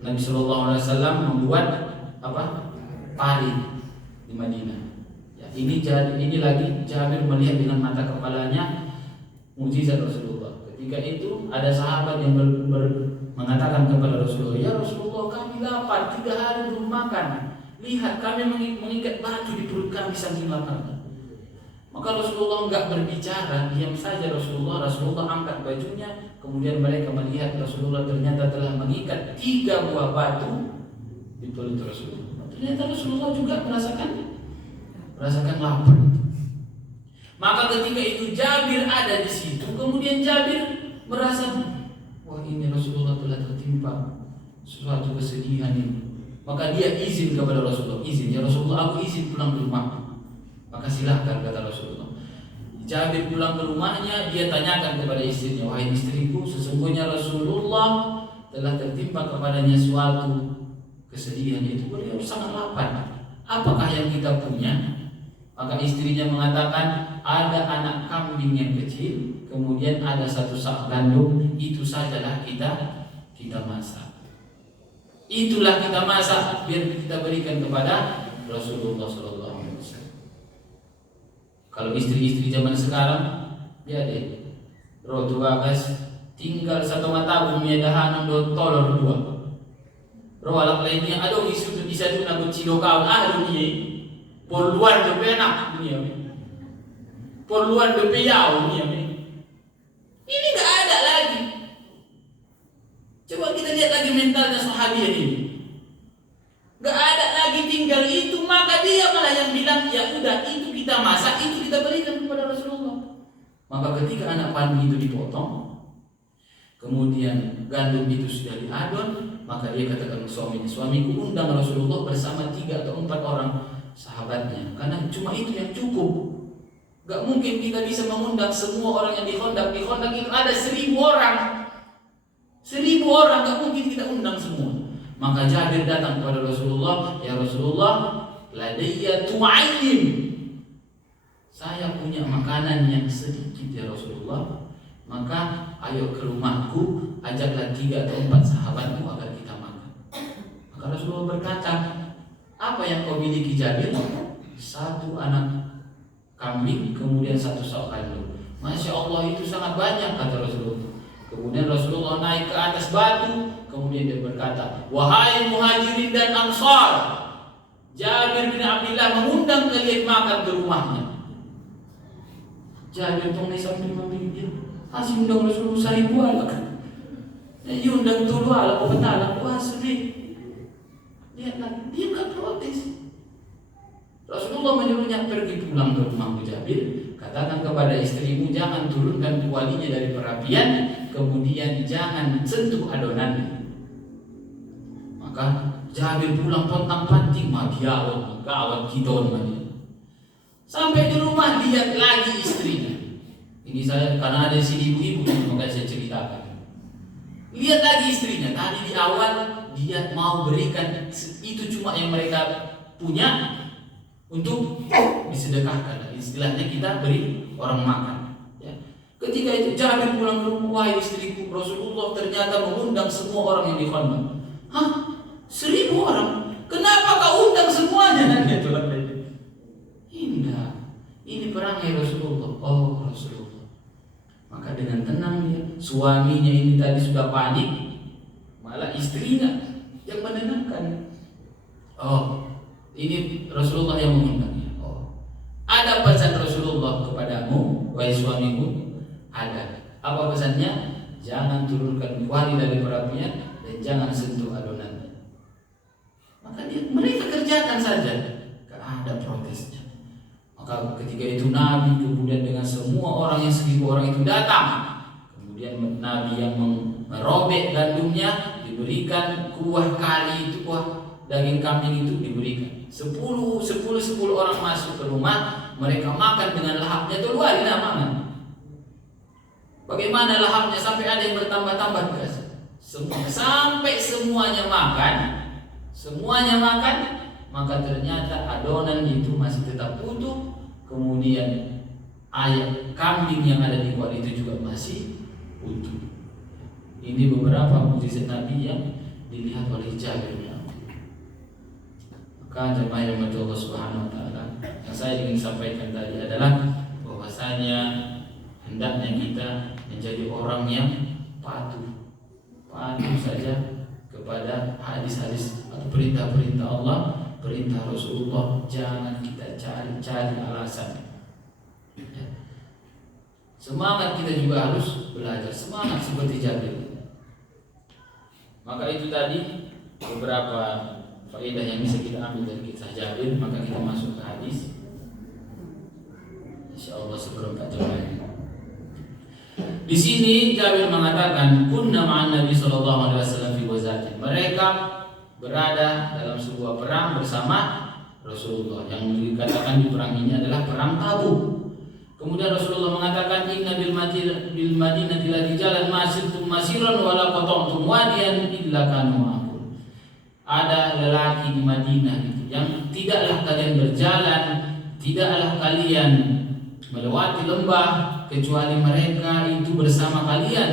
Nabi Sallallahu Alaihi Wasallam membuat apa? Parit di Madinah. Ya, ini lagi Jabir melihat dengan mata kepalanya mukjizat Rasulullah. Ketika itu ada sahabat yang mengatakan kepada Rasulullah, ya Rasulullah, kami lapar, 3 hari belum makan. Lihat kami mengikat batu di perut kami saking laparnya. Maka Rasulullah enggak berbicara, diam saja Rasulullah angkat bajunya, kemudian mereka melihat Rasulullah ternyata telah mengikat 3 buah batu di perut Rasulullah. Ternyata Rasulullah juga merasakan lapar. Maka ketika itu Jabir ada di situ, kemudian Jabir merasa, wah ini Rasulullah telah tertimpa suatu kesedihan ini. Maka dia izin kepada Rasulullah, izin ya Rasulullah, aku izin pulang ke rumah. Maka silahkan kata Rasulullah. Jabir pulang ke rumahnya, dia tanyakan kepada istrinya, wahai istriku, sesungguhnya Rasulullah telah tertimpa kepadanya suatu kesedihan, itu beliau sangat lapar. Apakah yang kita punya? Maka istrinya mengatakan, ada anak kambing yang kecil, kemudian ada 1 sak gandum, itu sajalah kita masak. Itulah kita masak biar kita berikan kepada Rasulullah SAW. Kalau istri-istri zaman sekarang, ya deh, rotu bagas tinggal 1 mata bumi dahan do tolor 2. Roh alak lainnya aduh isu tu bisa tu nak cilo kau aduh ni. Porluan de penak ni ya. Porluan de peyau ni ya. Ini enggak ada lagi. Coba kita lihat lagi mentalnya sahabiah ini. Enggak ada lagi tinggal itu, maka dia malah yang bilang ya udah itu kita masak, itu kita berikan kepada Rasulullah. Maka ketika anak padi itu dipotong, kemudian gandum itu sudah diadon, maka dia katakan suaminya, suamiku undang Rasulullah bersama 3 atau 4 orang sahabatnya, karena cuma itu yang cukup. Gak mungkin kita bisa mengundang semua orang yang di Khandaq. Di Khandaq itu ada 1000 orang. 1000 orang gak mungkin kita undang semua. Maka Jabir datang kepada Rasulullah, ya Rasulullah, ladayya tu'ayyim, saya punya makanan yang sedikit ya Rasulullah. Maka ayo ke rumahku, ajaklah 3 atau 4 sahabatku agar kita makan. Maka Rasulullah berkata, apa yang kau miliki Jabir? 1 anak kambing, kemudian 1 sok kandung. Masya Allah, itu sangat banyak, kata Rasulullah. Kemudian Rasulullah naik ke atas batu, kemudian dia berkata, wahai muhajirin dan ansar, Jabir bin Abdullah mengundang kalian makan ke rumahnya. Jabir tong sambil memikir, asing undang Rasulullah 1000 anak. Ya undang dulu ala petala, wah sedih. Dia nggak protes. Rasulullah menyuruhnya pergi pulang ke rumahmu Jabir, katakan kepada istrimu jangan turunkan kualinya dari perapian, kemudian jangan sentuh adonannya. Maka Jabir pulang pontang-panting, magiawat, gawat kiton mania. Sampai di rumah lihat lagi istrinya. Ini saya karena ada sini ibu-ibu, maka saya ceritakan. Lihat lagi istrinya. Tadi di awal dia mau berikan itu cuma yang mereka punya untuk disedekahkan. Istilahnya kita beri orang makan. Ya. Ketika itu Jabir pulang ke rumah, wahai istriku, Rasulullah ternyata mengundang semua orang yang di Khandaq. Hah? 1000 orang? Kenapa kau undang semuanya? Dia tulang lagi. Indah, ini perang ya Rasulullah. Oh Rasulullah. Maka dengan tenang dia, suaminya ini tadi sudah panik, malah istrinya yang menenangkan. Oh, ini Rasulullah yang mengundangnya. Oh, ada pesan Rasulullah kepadamu, wahai suamiku. Ada. Apa pesannya? Jangan turunkan kuali dari perapian dan jangan sentuh adonannya. Maka mereka kerjakan saja, gak ada protesnya. Maka ketika itu Nabi kemudian dengan semua orang yang 1000 orang itu datang. Kemudian Nabi yang merobek gandumnya diberikan kuah kari itu, kuah daging kambing itu diberikan. 10 orang masuk ke rumah, mereka makan dengan lahapnya itu luar biasa. Bagaimana lahapnya sampai ada yang bertambah-tambah guys. Sampai semuanya makan, maka ternyata adonan itu masih tetap utuh. Kemudian ayam kambing yang ada di kuali itu juga masih utuh. Ini beberapa mukjizat Nabi yang dilihat oleh Jabir. Maka jemaah yang dirahmati Allah Subhanahu wa taala, yang saya ingin sampaikan tadi adalah bahwasanya hendaknya kita menjadi orang yang patuh saja kepada hadis-hadis atau perintah-perintah Allah, perintah Rasulullah. Jangan kita cari alasan. Semangat kita juga harus belajar, semangat seperti Jabir. Maka itu tadi beberapa faedah yang bisa kita ambil dari kisah Jabir. Maka kita masuk ke hadis. Insyaallah seperempat jam lagi. Di sini Jabir mengatakan, kunna ma'an Nabi sallallahu alaihi wasallam fi wazatin. Mereka berada dalam sebuah perang bersama Rasulullah. Yang dikatakan di perang ini adalah perang Tabuk. Kemudian Rasulullah mengatakan, inna bil madinati la rijalan masirtum masiran wa la qatamtum wadiyan illa kanu ma'akum. Ada lelaki di Madinah itu yang tidaklah kalian berjalan, tidaklah kalian melewati lembah kecuali mereka itu bersama kalian.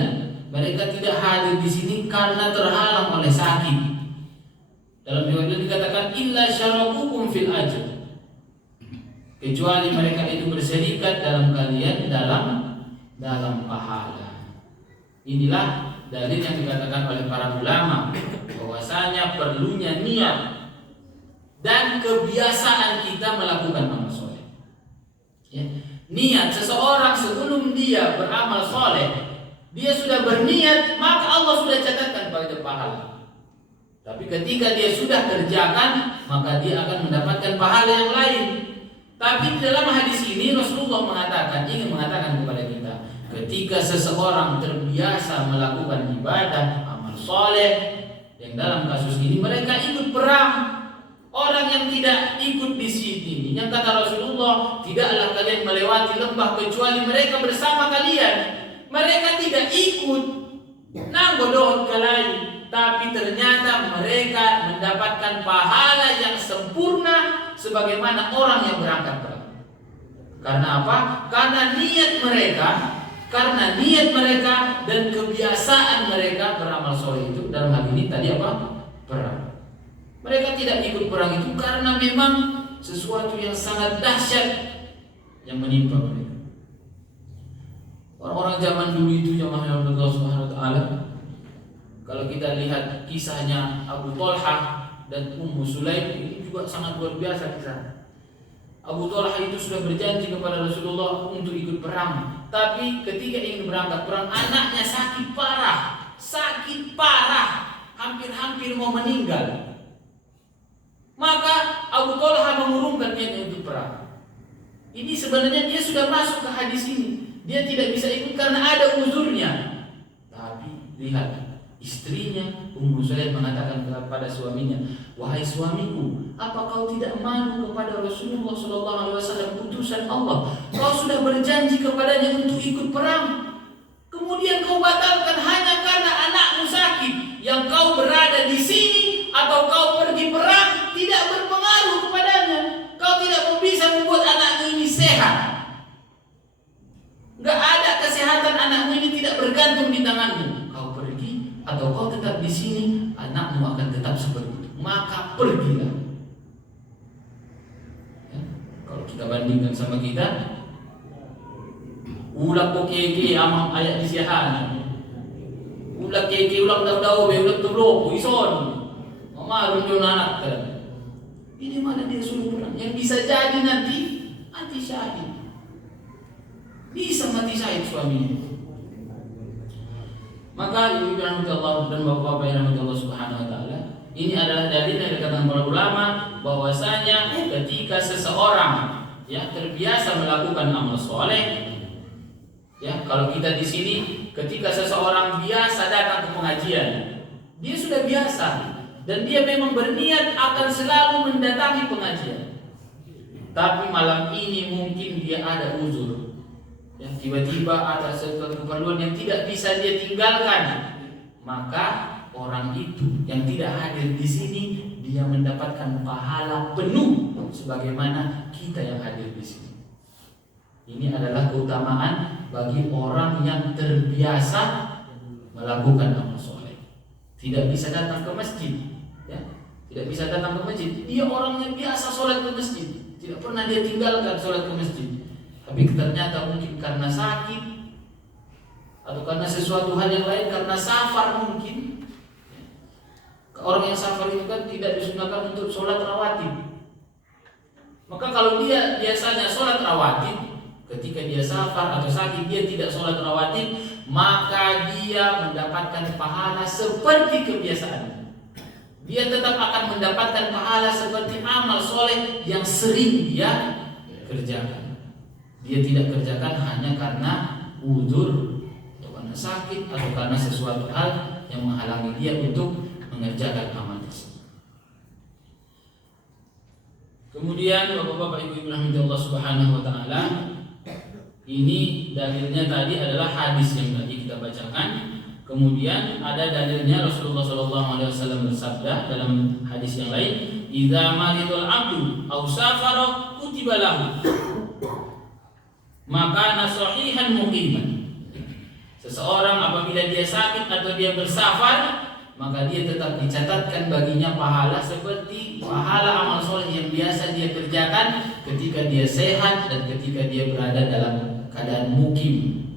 Mereka tidak hadir di sini karena terhalang oleh sakit. Dalam riwayat dikatakan illa syarakukum fil ajr. Kecuali mereka itu berserikat dalam kalian dalam pahala. Inilah dalil yang dikatakan oleh para ulama bahwasanya perlunya niat dan kebiasaan kita melakukan amal soleh. Ya. Niat seseorang sebelum dia beramal soleh, dia sudah berniat, maka Allah sudah catatkan pada pahala. Tapi ketika dia sudah kerjakan, maka dia akan mendapatkan pahala yang lain. Tapi di dalam hadis ini Rasulullah ingin mengatakan kepada kita ketika seseorang terbiasa melakukan ibadah, amal soleh, yang dalam kasus ini mereka ikut perang. Orang yang tidak ikut di sini, yang kata Rasulullah, tidaklah kalian melewati lembah kecuali mereka bersama kalian. Mereka tidak ikut nanggodoh kalian, tapi ternyata mereka mendapatkan pahala yang sempurna sebagaimana orang yang berangkat perang. Karena apa? Karena niat mereka dan kebiasaan mereka beramal soleh itu. Dalam hal ini tadi apa? Perang. Mereka tidak ikut perang itu karena memang sesuatu yang sangat dahsyat yang menimpa mereka. Orang-orang zaman dulu itu, jamaah Allah Subhanahu wa taala, kalau kita lihat kisahnya Abu Thalhah dan Ummu Sulaim, ini juga sangat luar biasa kisahnya. Abu Thalhah itu sudah berjanji kepada Rasulullah untuk ikut perang, tapi ketika ingin berangkat perang, anaknya sakit parah, hampir mau meninggal. Maka Abu Thalhah mengurungkan niatnya untuk perang. Ini sebenarnya dia sudah masuk ke hadis ini. Dia tidak bisa ikut karena ada uzurnya. Tapi lihat, istrinya Ummu Sulaim mengatakan kepada suaminya, "Wahai suamiku, apa kau tidak malu kepada Rasulullah SAW, utusan Allah? Kau sudah berjanji kepadanya untuk ikut perang. Kemudian kau batalkan hanya karena anakmu sakit. Yang kau berada di sini atau kau pergi perang tidak berpengaruh kepadanya. Kau tidak bisa membuat anakmu ini sehat. Gak ada kesehatan anakmu ini tidak bergantung di tanganmu. Kau pergi atau kau tetap di sini, anakmu akan tetap seperti itu. Maka pergilah." Ya, kalau kita bandingkan sama kita, ulah kokeke amam ayat disiahan. Ulah keke ulang daw ulang tulo ison. Mama runyon anak kan. Ini mana dia suruh perang? Yang bisa jadi nanti mati syahid. Bisa mati syahid suaminya. Maka ibu rahmat Allah dan bapak-bapak yang rahmat Allah Subhanahu wa taala, ini adalah dalil yang dikatakan para ulama bahwasanya ketika seseorang yang terbiasa melakukan amal soleh, ya, kalau kita di sini ketika seseorang biasa datang ke pengajian, dia sudah biasa dan dia memang berniat akan selalu mendatangi pengajian. Tapi malam ini mungkin dia ada uzur, ya, tiba-tiba ada sesuatu keperluan yang tidak bisa dia tinggalkan. Maka orang itu yang tidak hadir di sini, dia mendapatkan pahala penuh sebagaimana kita yang hadir di sini. Ini adalah keutamaan bagi orang yang terbiasa melakukan amal soleh. Tidak bisa datang ke masjid, ya, tidak bisa datang ke masjid. Dia orang yang biasa sholat ke masjid, tidak pernah dia tinggalkan sholat ke masjid. Tapi ternyata mungkin karena sakit atau karena sesuatu hal yang lain, karena safar mungkin. Orang yang safar itu kan tidak disunahkan untuk sholat rawatib. Maka kalau dia biasanya sholat rawatib, ketika dia safar atau sakit dia tidak sholat rawatib, maka dia mendapatkan pahala seperti kebiasaan. Dia tetap akan mendapatkan pahala seperti amal soleh yang sering dia kerjakan. Dia tidak kerjakan hanya karena uzur atau karena sakit atau karena sesuatu hal yang menghalangi dia untuk mengerjakan amal tersebut. Kemudian bapak-bapak ibu-ibu rahmati Allah Subhanahu wa taala, ini dalilnya tadi adalah hadis yang tadi kita bacakan. Kemudian ada dalilnya Rasulullah SAW bersabda dalam hadis yang lain, "Idza maridul abdu aw safara kutiba lahu maka nasahihan muqiman." Seseorang apabila dia sakit atau dia bersafar, maka dia tetap dicatatkan baginya pahala seperti pahala amal soleh yang biasa dia kerjakan ketika dia sehat dan ketika dia berada dalam keadaan mukim.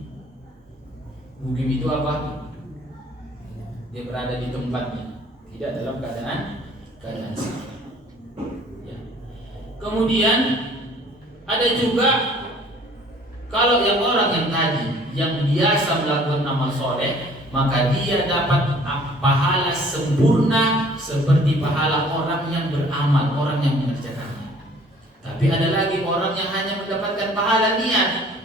Mukim itu apa? Dia berada di tempatnya, tidak dalam keadaan sakit. Ya. Kemudian ada juga kalau yang orang yang tadi yang biasa melakukan amal soleh, maka dia dapat pahala sempurna seperti pahala orang yang beramal, orang yang mengerjakannya. Tapi ada lagi orang yang hanya mendapatkan pahala niat.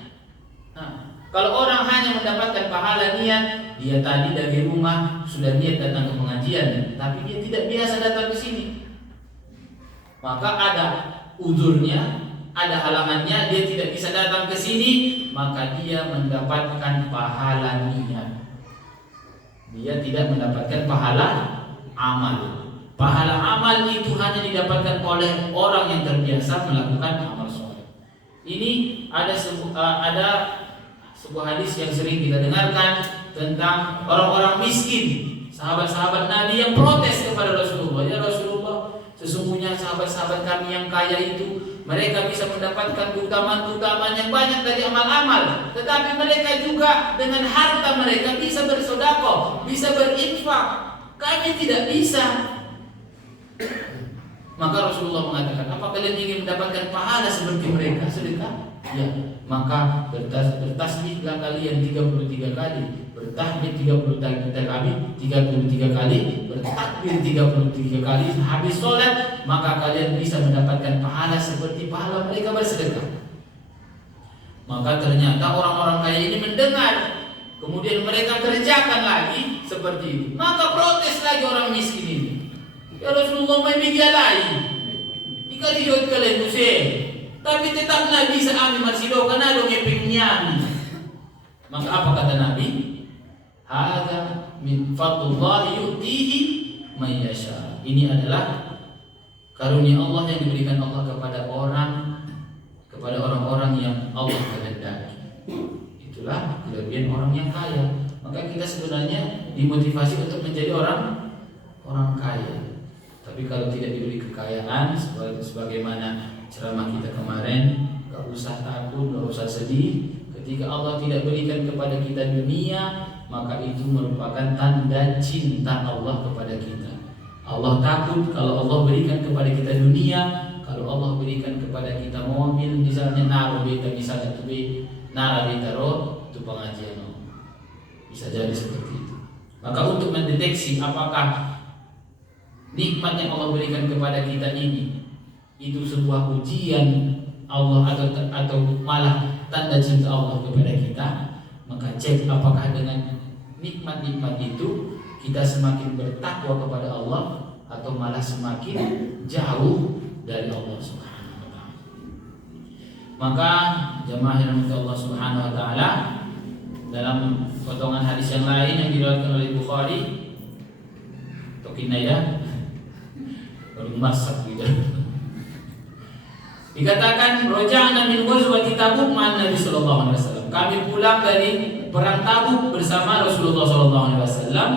Nah, Kalau orang hanya mendapatkan pahala niat, dia tadi dari rumah sudah niat datang ke pengajian, tapi dia tidak biasa datang ke sini, maka ada uzurnya, ada halangannya, dia tidak bisa datang ke sini, maka dia mendapatkan pahala niat. Dia tidak mendapatkan pahala amal. Pahala amal itu hanya didapatkan oleh orang yang terbiasa melakukan amal soleh. Ini ada sebuah hadis yang sering kita dengarkan tentang orang-orang miskin, sahabat-sahabat Nabi yang protes kepada Rasulullah. Ya Rasulullah, sesungguhnya sahabat-sahabat kami yang kaya itu mereka bisa mendapatkan keutamaan-keutamaan yang banyak dari amal-amal, tetapi mereka juga dengan harta mereka bisa bersedekah, bisa berinfak. Kami tidak bisa. Maka Rasulullah mengatakan, apa kalian ingin mendapatkan pahala seperti mereka? Sedekah? Ya, maka bertasbihlah kalian 33 kali, bertahmid 33 kali, bertakbir 33 kali, habis sholat, maka kalian bisa mendapatkan pahala seperti pahala mereka bersedekah. Maka ternyata orang-orang kaya ini mendengar, kemudian mereka kerjakan lagi seperti itu. Maka protes lagi orang miskin ini. Ya Rasulullah, may bigyan lain. Ikalihot kalian musim. Tapi tetap na bisa amin marsido ka na dong ipingyan. Maka apa kata Nabi? Hada min fadlullah yu'tihi man yasha. Ini adalah karunia Allah yang diberikan Allah kepada orang-orang yang Allah kehendaki. Itulah kelebihan orang yang kaya. Maka kita sebenarnya dimotivasi untuk menjadi orang kaya. Tapi kalau tidak diberi kekayaan, sebagaimana ceramah kita kemarin, gak usah takut, gak usah sedih. Ketika Allah tidak berikan kepada kita dunia, maka itu merupakan tanda cinta Allah kepada kita. Allah takut kalau Allah berikan kepada kita dunia, kalau Allah berikan kepada kita mobil, misalnya naruh beta, misalnya tu nara beta roh, itu pengajian. Bisa jadi seperti itu. Maka untuk mendeteksi apakah nikmat yang Allah berikan kepada kita ini itu sebuah ujian Allah atau malah tanda cinta Allah kepada kita, maka cek apakah dengan nikmat-nikmat itu kita semakin bertakwa kepada Allah atau malah semakin jauh dari Allah Subhanahu wa taala. Maka jemaah yang dirahmati Allah Subhanahu wa taala, dalam potongan hadis yang lain yang diriwayatkan oleh Bukhari, tokinna ya baru masak gitu. Dikatakan roja'na min ghazwati Tabuk ma'an Nabi sallallahu alaihi wasallam. Kami pulang dari perang Tabuk bersama Rasulullah sallallahu alaihi wasallam.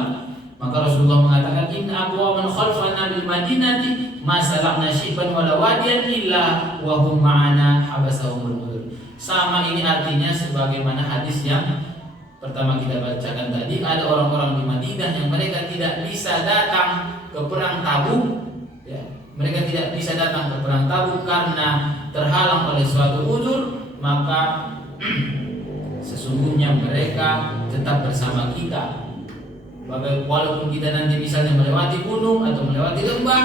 Maka Rasulullah mengatakan, inna aqwaman khalfana bil madinati ma salakna shiban wala wadiyan illa wa hum ma'ana habasahumul udur. Sama ini artinya sebagaimana hadis yang pertama kita bacakan tadi, ada orang-orang di Madinah yang mereka tidak bisa datang ke perang Tabuk. Ya, mereka tidak bisa datang ke perang Tabuk karena terhalang oleh suatu uzur, maka sesungguhnya mereka tetap bersama kita. Walaupun kita nanti misalnya melewati gunung atau melewati lembah,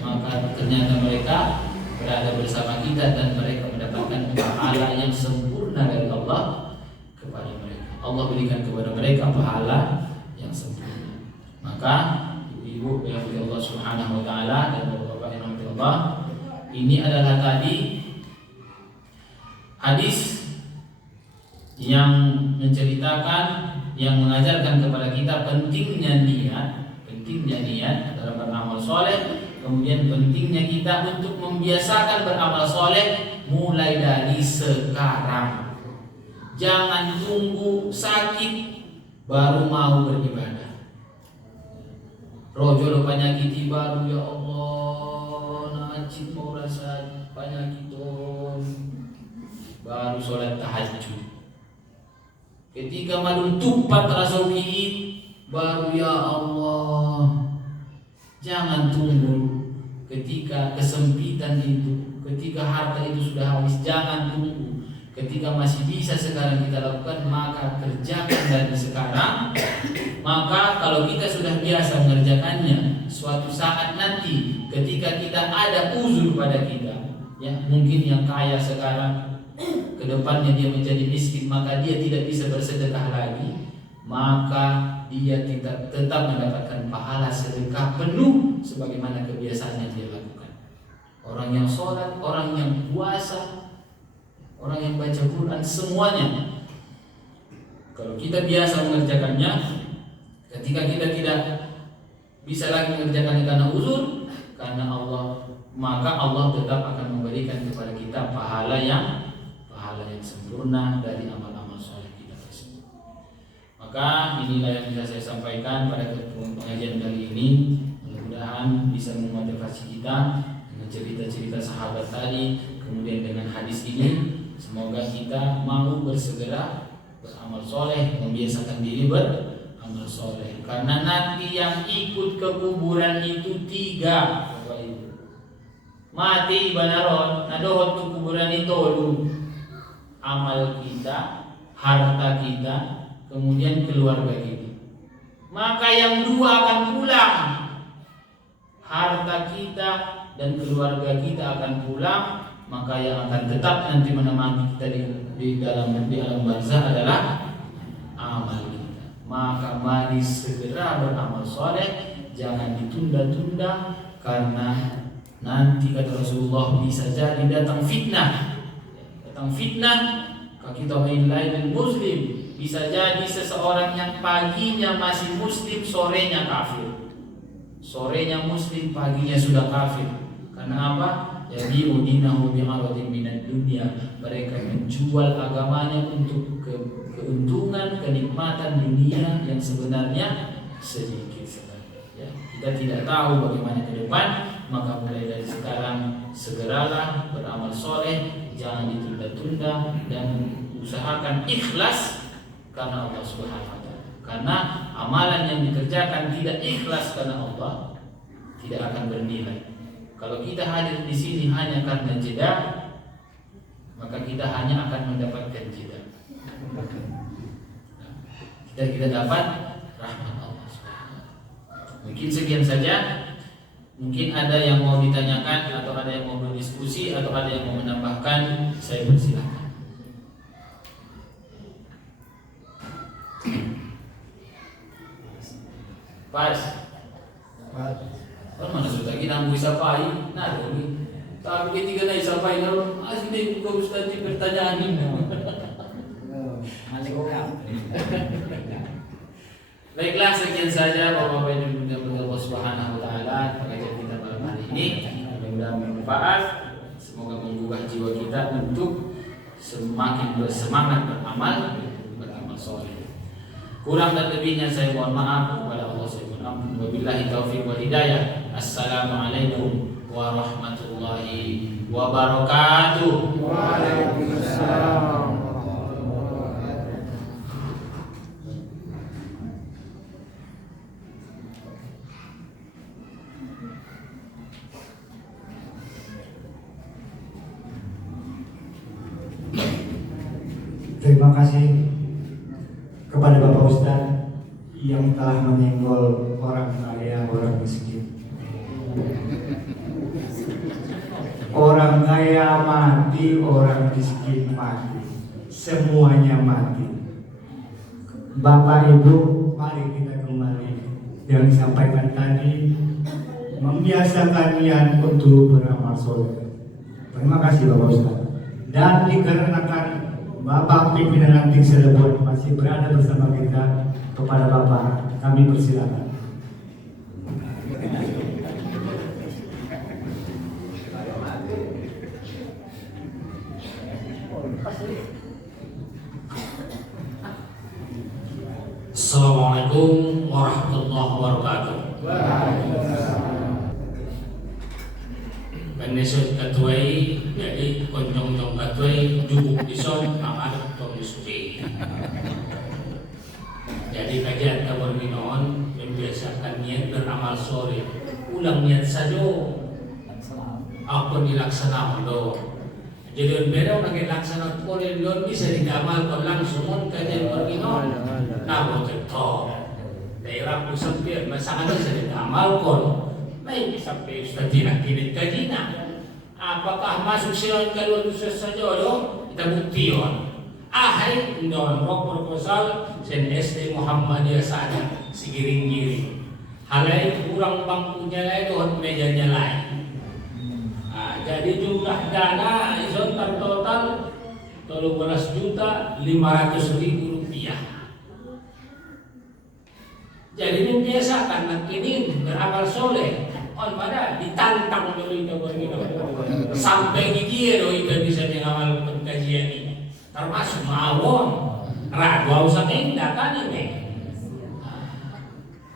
maka ternyata mereka berada bersama kita dan mereka mendapatkan pahala yang sempurna dari Allah kepada mereka. Allah berikan kepada mereka pahala yang sempurna. Maka ibu yang dirahmati Allah Subhanahu wa taala dan bapak-bapak yang dirahmati Allah, ini adalah tadi hadis yang menceritakan, yang mengajarkan kepada kita pentingnya niat dalam beramal soleh, kemudian pentingnya kita untuk membiasakan beramal soleh mulai dari sekarang. Jangan tunggu sakit baru mau beribadah. Rojo penyakit baru, ya Allah, najib mau rasa penyakit baru sholat tahajud. Ketika malum tupat rasa baru, ya Allah. Jangan tunggu ketika kesempitan itu, ketika harta itu sudah habis, jangan tunggu. Ketika masih bisa sekarang kita lakukan, maka kerjakan dari sekarang. Maka kalau kita sudah biasa mengerjakannya, suatu saat nanti ketika kita ada uzur pada kita, ya mungkin yang kaya sekarang kedepannya dia menjadi miskin, maka dia tidak bisa bersedekah lagi, maka dia tetap mendapatkan pahala sedekah penuh sebagaimana kebiasaan yang dia lakukan. Orang yang sholat, orang yang puasa, orang yang baca Quran, semuanya. Kalau kita biasa mengerjakannya, ketika kita tidak bisa lagi mengerjakannya karena uzur, karena Allah, maka Allah tetap akan memberikan kepada kita pahala yang sempurna dari amal-amal soleh kita tersebut. Maka inilah yang bisa saya sampaikan pada pengajian kali ini. Mudah-mudahan bisa memotivasi kita dengan cerita-cerita sahabat tadi, kemudian dengan hadis ini. Semoga kita mau bersegera beramal soleh, membiasakan diri beramal soleh. Karena nanti yang ikut ke kuburan itu 3, Bapak Ibu. Mati banaron, nadohot ke kuburan itu dulu. Amal kita, harta kita, kemudian keluarga kita. Maka yang 2 akan pulang. Harta kita dan keluarga kita akan pulang. Maka yang akan tetap nanti menemani kita di alam barzah adalah amal kita. Maka mari segera beramal soleh, jangan ditunda-tunda, karena nanti kata Rasulullah bisa jadi datang fitnah. Kita lain muslim, bisa jadi seseorang yang paginya masih muslim, sorenya kafir. Sorenya muslim, paginya sudah kafir. Karena apa? Jadi udinahu bi'aradin minad dunia. Mereka menjual agamanya untuk keuntungan, kenikmatan dunia yang sebenarnya sedikit sekali. Ya, kita tidak tahu bagaimana ke depan, maka mulai dari sekarang segeralah beramal soleh, jangan ditunda-tunda, dan usahakan ikhlas karena Allah Subhanahu wa taala. Karena amalan yang dikerjakan tidak ikhlas karena Allah tidak akan bernilai. Kalau kita hadir di sini hanya karena jeda, maka kita hanya akan mendapatkan jeda. Kita tidak dapat rahmat Allah Subhanahu wa taala. Mungkin sekian saja. Mungkin ada yang mau ditanyakan, atau ada yang mau berdiskusi, atau ada yang mau menambahkan, saya persilakan. Pas. Kan mana sudah kita mau isapai, nah ini. Tapi ketika na isapai na, asli buka ustaz di pertanyaan ini. Baiklah, sekian saja Bapak-bapak Ibu yang dimuliakan Allah Subhanahu wa taala pengajian kita malam hari ini. Mudah-mudahan bermanfaat. Semoga menggugah jiwa kita untuk semakin bersemangat beramal soleh. Kurang dan lebihnya saya mohon maaf kepada Allah Subhanahu wa taala. Wabillahi taufiq wal hidayah. Assalamualaikum warahmatullahi wabarakatuh. Waalaikumsalam. Terima kasih kepada Bapak Ustadz yang telah menyenggol orang kaya, orang miskin. Orang kaya mati, orang miskin mati, semuanya mati. Bapak Ibu, mari kita kembali yang disampaikan tadi, membiasakan niat untuk beramal soleh. Terima kasih Bapak Ustadz. Dan dikarenakan Bapak pimpinan Ranting Cirebon masih berada bersama kita, kepada Bapak kami persilakan. Assalamualaikum warahmatullahi wabarakatuh. Menesut katuai, jadi konjong katuai jubuk dison amat komisuti. Jadi kajian tawar minon membiasakan niat beramal soleh. Ulang niat saja. Apa dilaksanakan do? Jadi beda orang laksana oleh don bisa diamalkan langsung kajian berminon. Namun tetap daerah pusat biar masalah bisa diamalkan. Baik sampai Ustaz tidak kajian. Apakah masuk silang kalau dosa saja do? tabuktion. Ahai ndon roh proposal sen SD Muhammadiyah sana sigiring-giring. Halai kurang bangkunya lain dohot mejanya lain. Jadi jumlah dana ison total 13.500.000 rupiah. Jadi ini biasakan nak ini beramal soleh. On pada ditantang dulu itu sampai gigi do itu bisa mengamal kajian ini. Termasuk mawon ragu usah tindakan ini.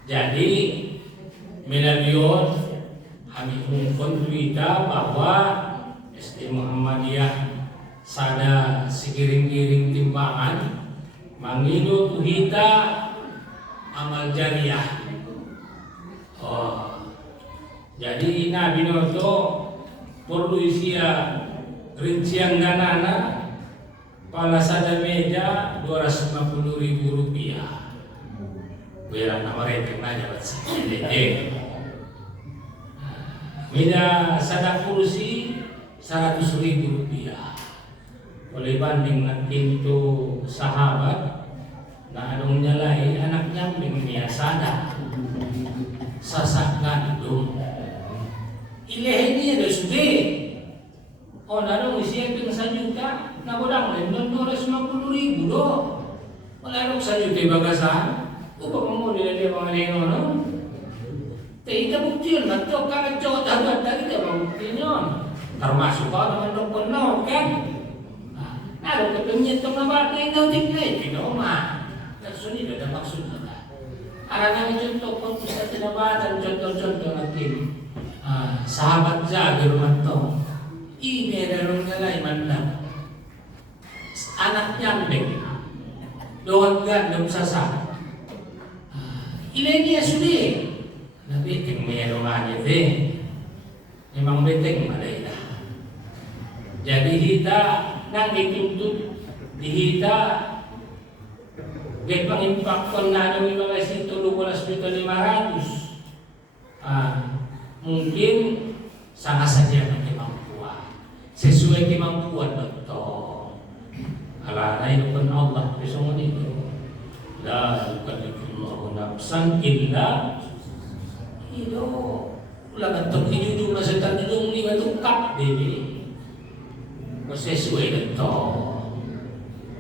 Jadi Melabion kami umumkan berita bahwa SD Muhammadiyah sada segiring-giring timbangan mangido tuhita amal jariah. Jadi Nabi Noto perlu isia rincian ganana pala sada meja 250.000 rupiah. Biar nama renteng aja buat sih. Meja sada kursi 100.000 rupiah. Oleh banding dengan pintu sahabat, nah adong nyalai anaknya mengia sada sasak gandum. Ileh ini ada sudah. Oh, nadong isian ping 1 juta, nabodang lain 250.000 do. Malarong 1 juta bagasan, upah mo dia mga leno no. Tidak buktian, betul kan cowok darurat tadi tidak buktinya. Termasuk kalau teman dokter no kan. Nah, dokter penyet tong nabat na ikaw tinggal, pinoma. Suni ada maksudnya. Arang contoh pun bisa tinabatan contoh-contoh natin. Sahabat Jabir manto. Ini darong ngalay mandang. Anak nyambing. Doon gandum sasa. Ilay niya sudi. Nabiting mayroong aja deh. Memang beteng malay na. Jadi hita nang dituntut dihita gaya pang-impakton na nung mga isi 13.500. Mungkin sangat saja kemampuan sesuai kemampuan betul. Ala itu pun Allah besok itu la yukallifullahu nafsan illa itu ulah bentuk hidung na setan hidung ni bentuk kap dewi sesuai betul.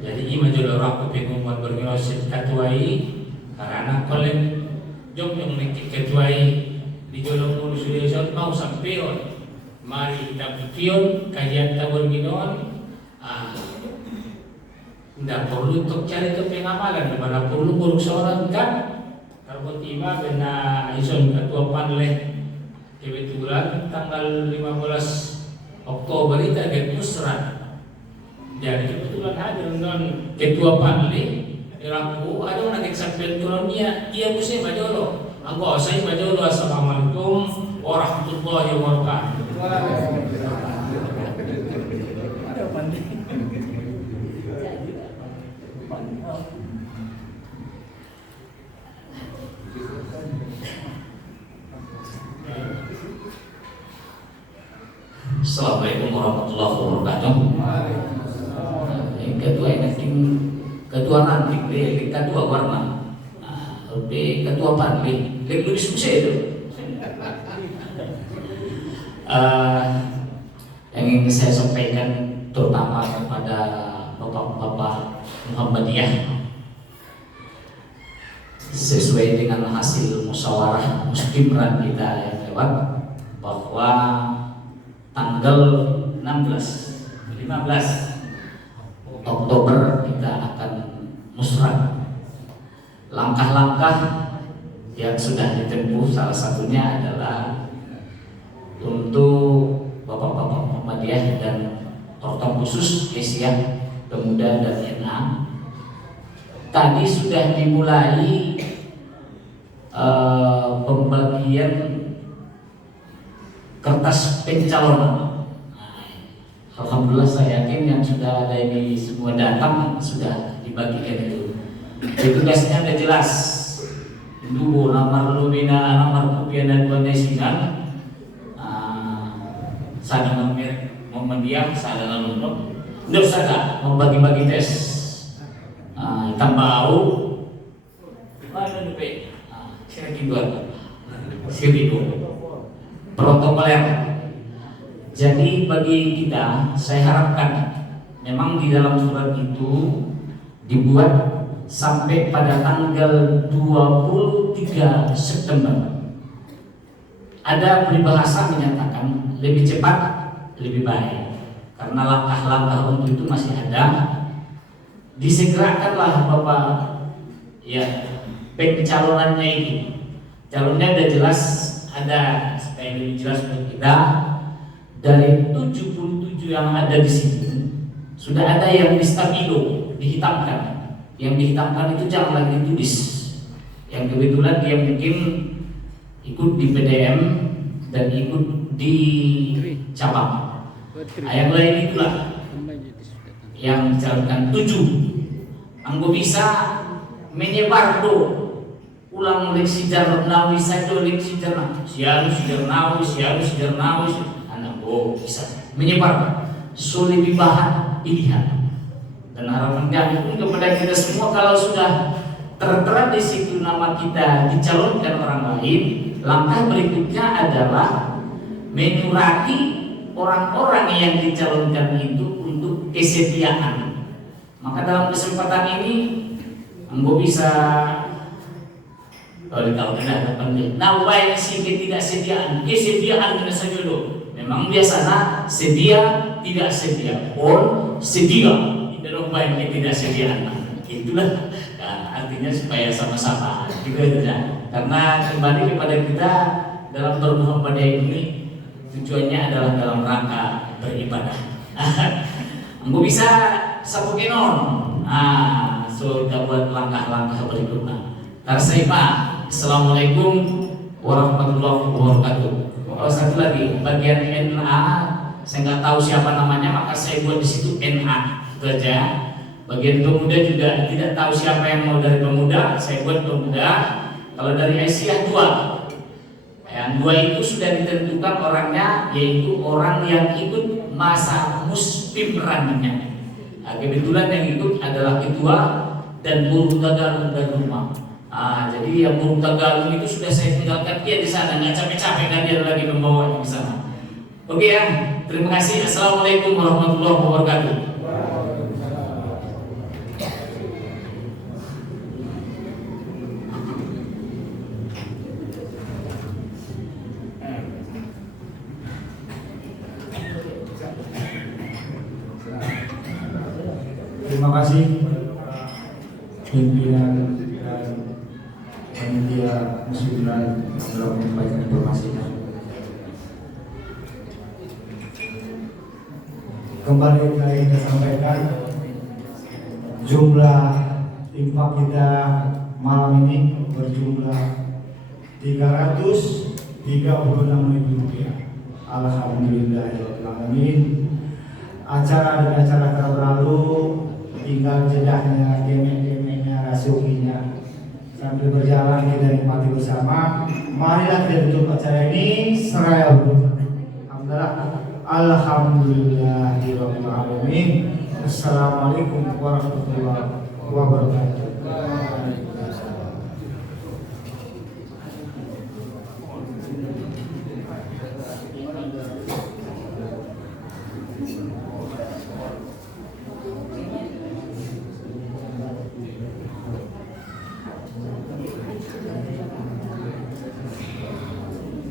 Jadi ima jodoh aku pengumuman bergerosit katuai karena kolem jom yang nekik katuai di jolong mulu sudah mau sampeon mari kita buktiun kajian tabur ginon. Tidak perlu untuk cari ke pengamalan, mana perlu buruk seorang kan kalau tiba benar ison ketua panleh kebetulan tanggal 15 Oktober itu ada musrah. Jadi kebetulan hadir non ketua panleh Iraku ada orang yang sampai turunnya ia musim majolo. Anggo saya majolo. Assalamualaikum warahmatullahi wabarakatuh. Ada pandai. Assalamualaikum warahmatullahi wabarakatuh. Yang kedua ketua ranting deh, ketua warna, ketua panli, lebih sukses itu. Yang ingin saya sampaikan terutama kepada bapak-bapak Muhammadiyah sesuai dengan hasil musyawarah mustimran kita yang lewat bahwa tanggal 15 Oktober kita akan musrah. Langkah-langkah yang sudah ditempuh salah satunya adalah untuk bapak-bapak Muhammadiyah dan terutama khusus Asia Pemuda dan NA. Tadi sudah dimulai pembagian kertas pencalonan. Alhamdulillah saya yakin yang sudah ada ini semua datang sudah dibagikan itu. Tugasnya ada jelas. Dulu nomor lumina, nomor kopian dan donasikan. Sadang Muhammadiyah, sadang Lumrok. Nggak usah Kak, mau bagi-bagi tes hitam bau. Mana DP? Sini dua, sini dua. Protokoler. Jadi bagi kita, saya harapkan memang di dalam surat itu dibuat sampai pada tanggal 23 September. Ada peribahasa menyatakan lebih cepat lebih baik, karena langkah-langkah untuk itu masih ada. Disegerakanlah Bapak ya pencalonannya itu. Calonnya udah jelas ada, supaya lebih jelas buat kita. Dari 77 yang ada di sini sudah ada yang di stabilo dihitamkan. Yang dihitamkan itu jangan lagi ditulis. Yang kebetulan dia mungkin ikut di PDM dan ikut di cabang. Yang lain itulah yang dicalonkan 7. Anggo bisa menyebar do ulang leksi jarnawi saja leksi jarnawi siarus anak bisa menyebar so lebih bahan pilihan. Dan harapan kami pun kepada kita semua, kalau sudah tertera di situ nama kita dicalonkan orang lain, langkah berikutnya adalah menyurati orang-orang yang dicalonkan itu untuk kesetiaan. Maka dalam kesempatan ini Ambo bisa kalau tahu ada penting. Nah, baik sih ketidaksediaan, kesediaan kita saja dulu. Memang biasanya sedia tidak sedia, or sedia tidak baik ketidaksediaan. Itulah artinya supaya sama-sama gitu ya. Karena kembali kepada kita dalam bermuhammadiyah ini tujuannya adalah dalam rangka beribadah. Ambo bisa sapukenon. So kita buat langkah-langkah berikutnya. Tarsaipa. Assalamualaikum warahmatullahi wabarakatuh. Oh, satu lagi bagian NA, saya nggak tahu siapa namanya, maka saya buat di situ NA itu aja. Bagian pemuda juga tidak tahu siapa yang mau dari pemuda, saya buat pemuda. Kalau dari Aisyah 2, yang 2 itu sudah ditentukan orangnya, yaitu orang yang ikut masa muspim running-nya. Nah, kebetulan yang ikut adalah ketua dan buruh tagalog dan rumah. Jadi yang buruh tagalog itu sudah saya tinggalkan dia di sana, nggak capek-capek kan dia lagi membawanya di sana. Oke ya, terima kasih. Assalamualaikum warahmatullahi wabarakatuh. Terima kasih pimpinan dan panitia muslimin telah menyampaikan informasinya. Kembali lagi kita sampaikan jumlah infak kita malam ini berjumlah Rp336.000. Alhamdulillahirrahmanirrahim. Acara demi acara telah berlalu, tinggal jedahnya, gemek-gemeknya, rasiokinya. Sambil berjalan kita nikmati bersama. Marilah kita tutup acara ini seraya Alhamdulillahirrahmanirrahim. Assalamualaikum warahmatullahi wabarakatuh.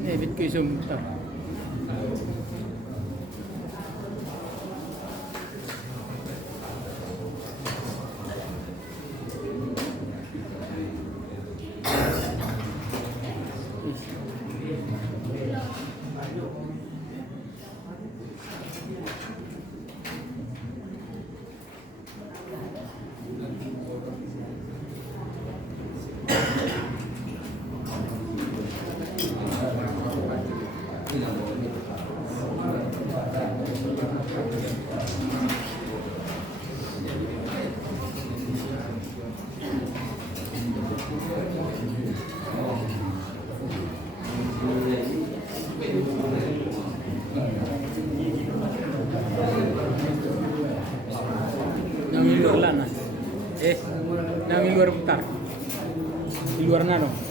David ko isang luar lana. Nang di luar putar. Di luar nano.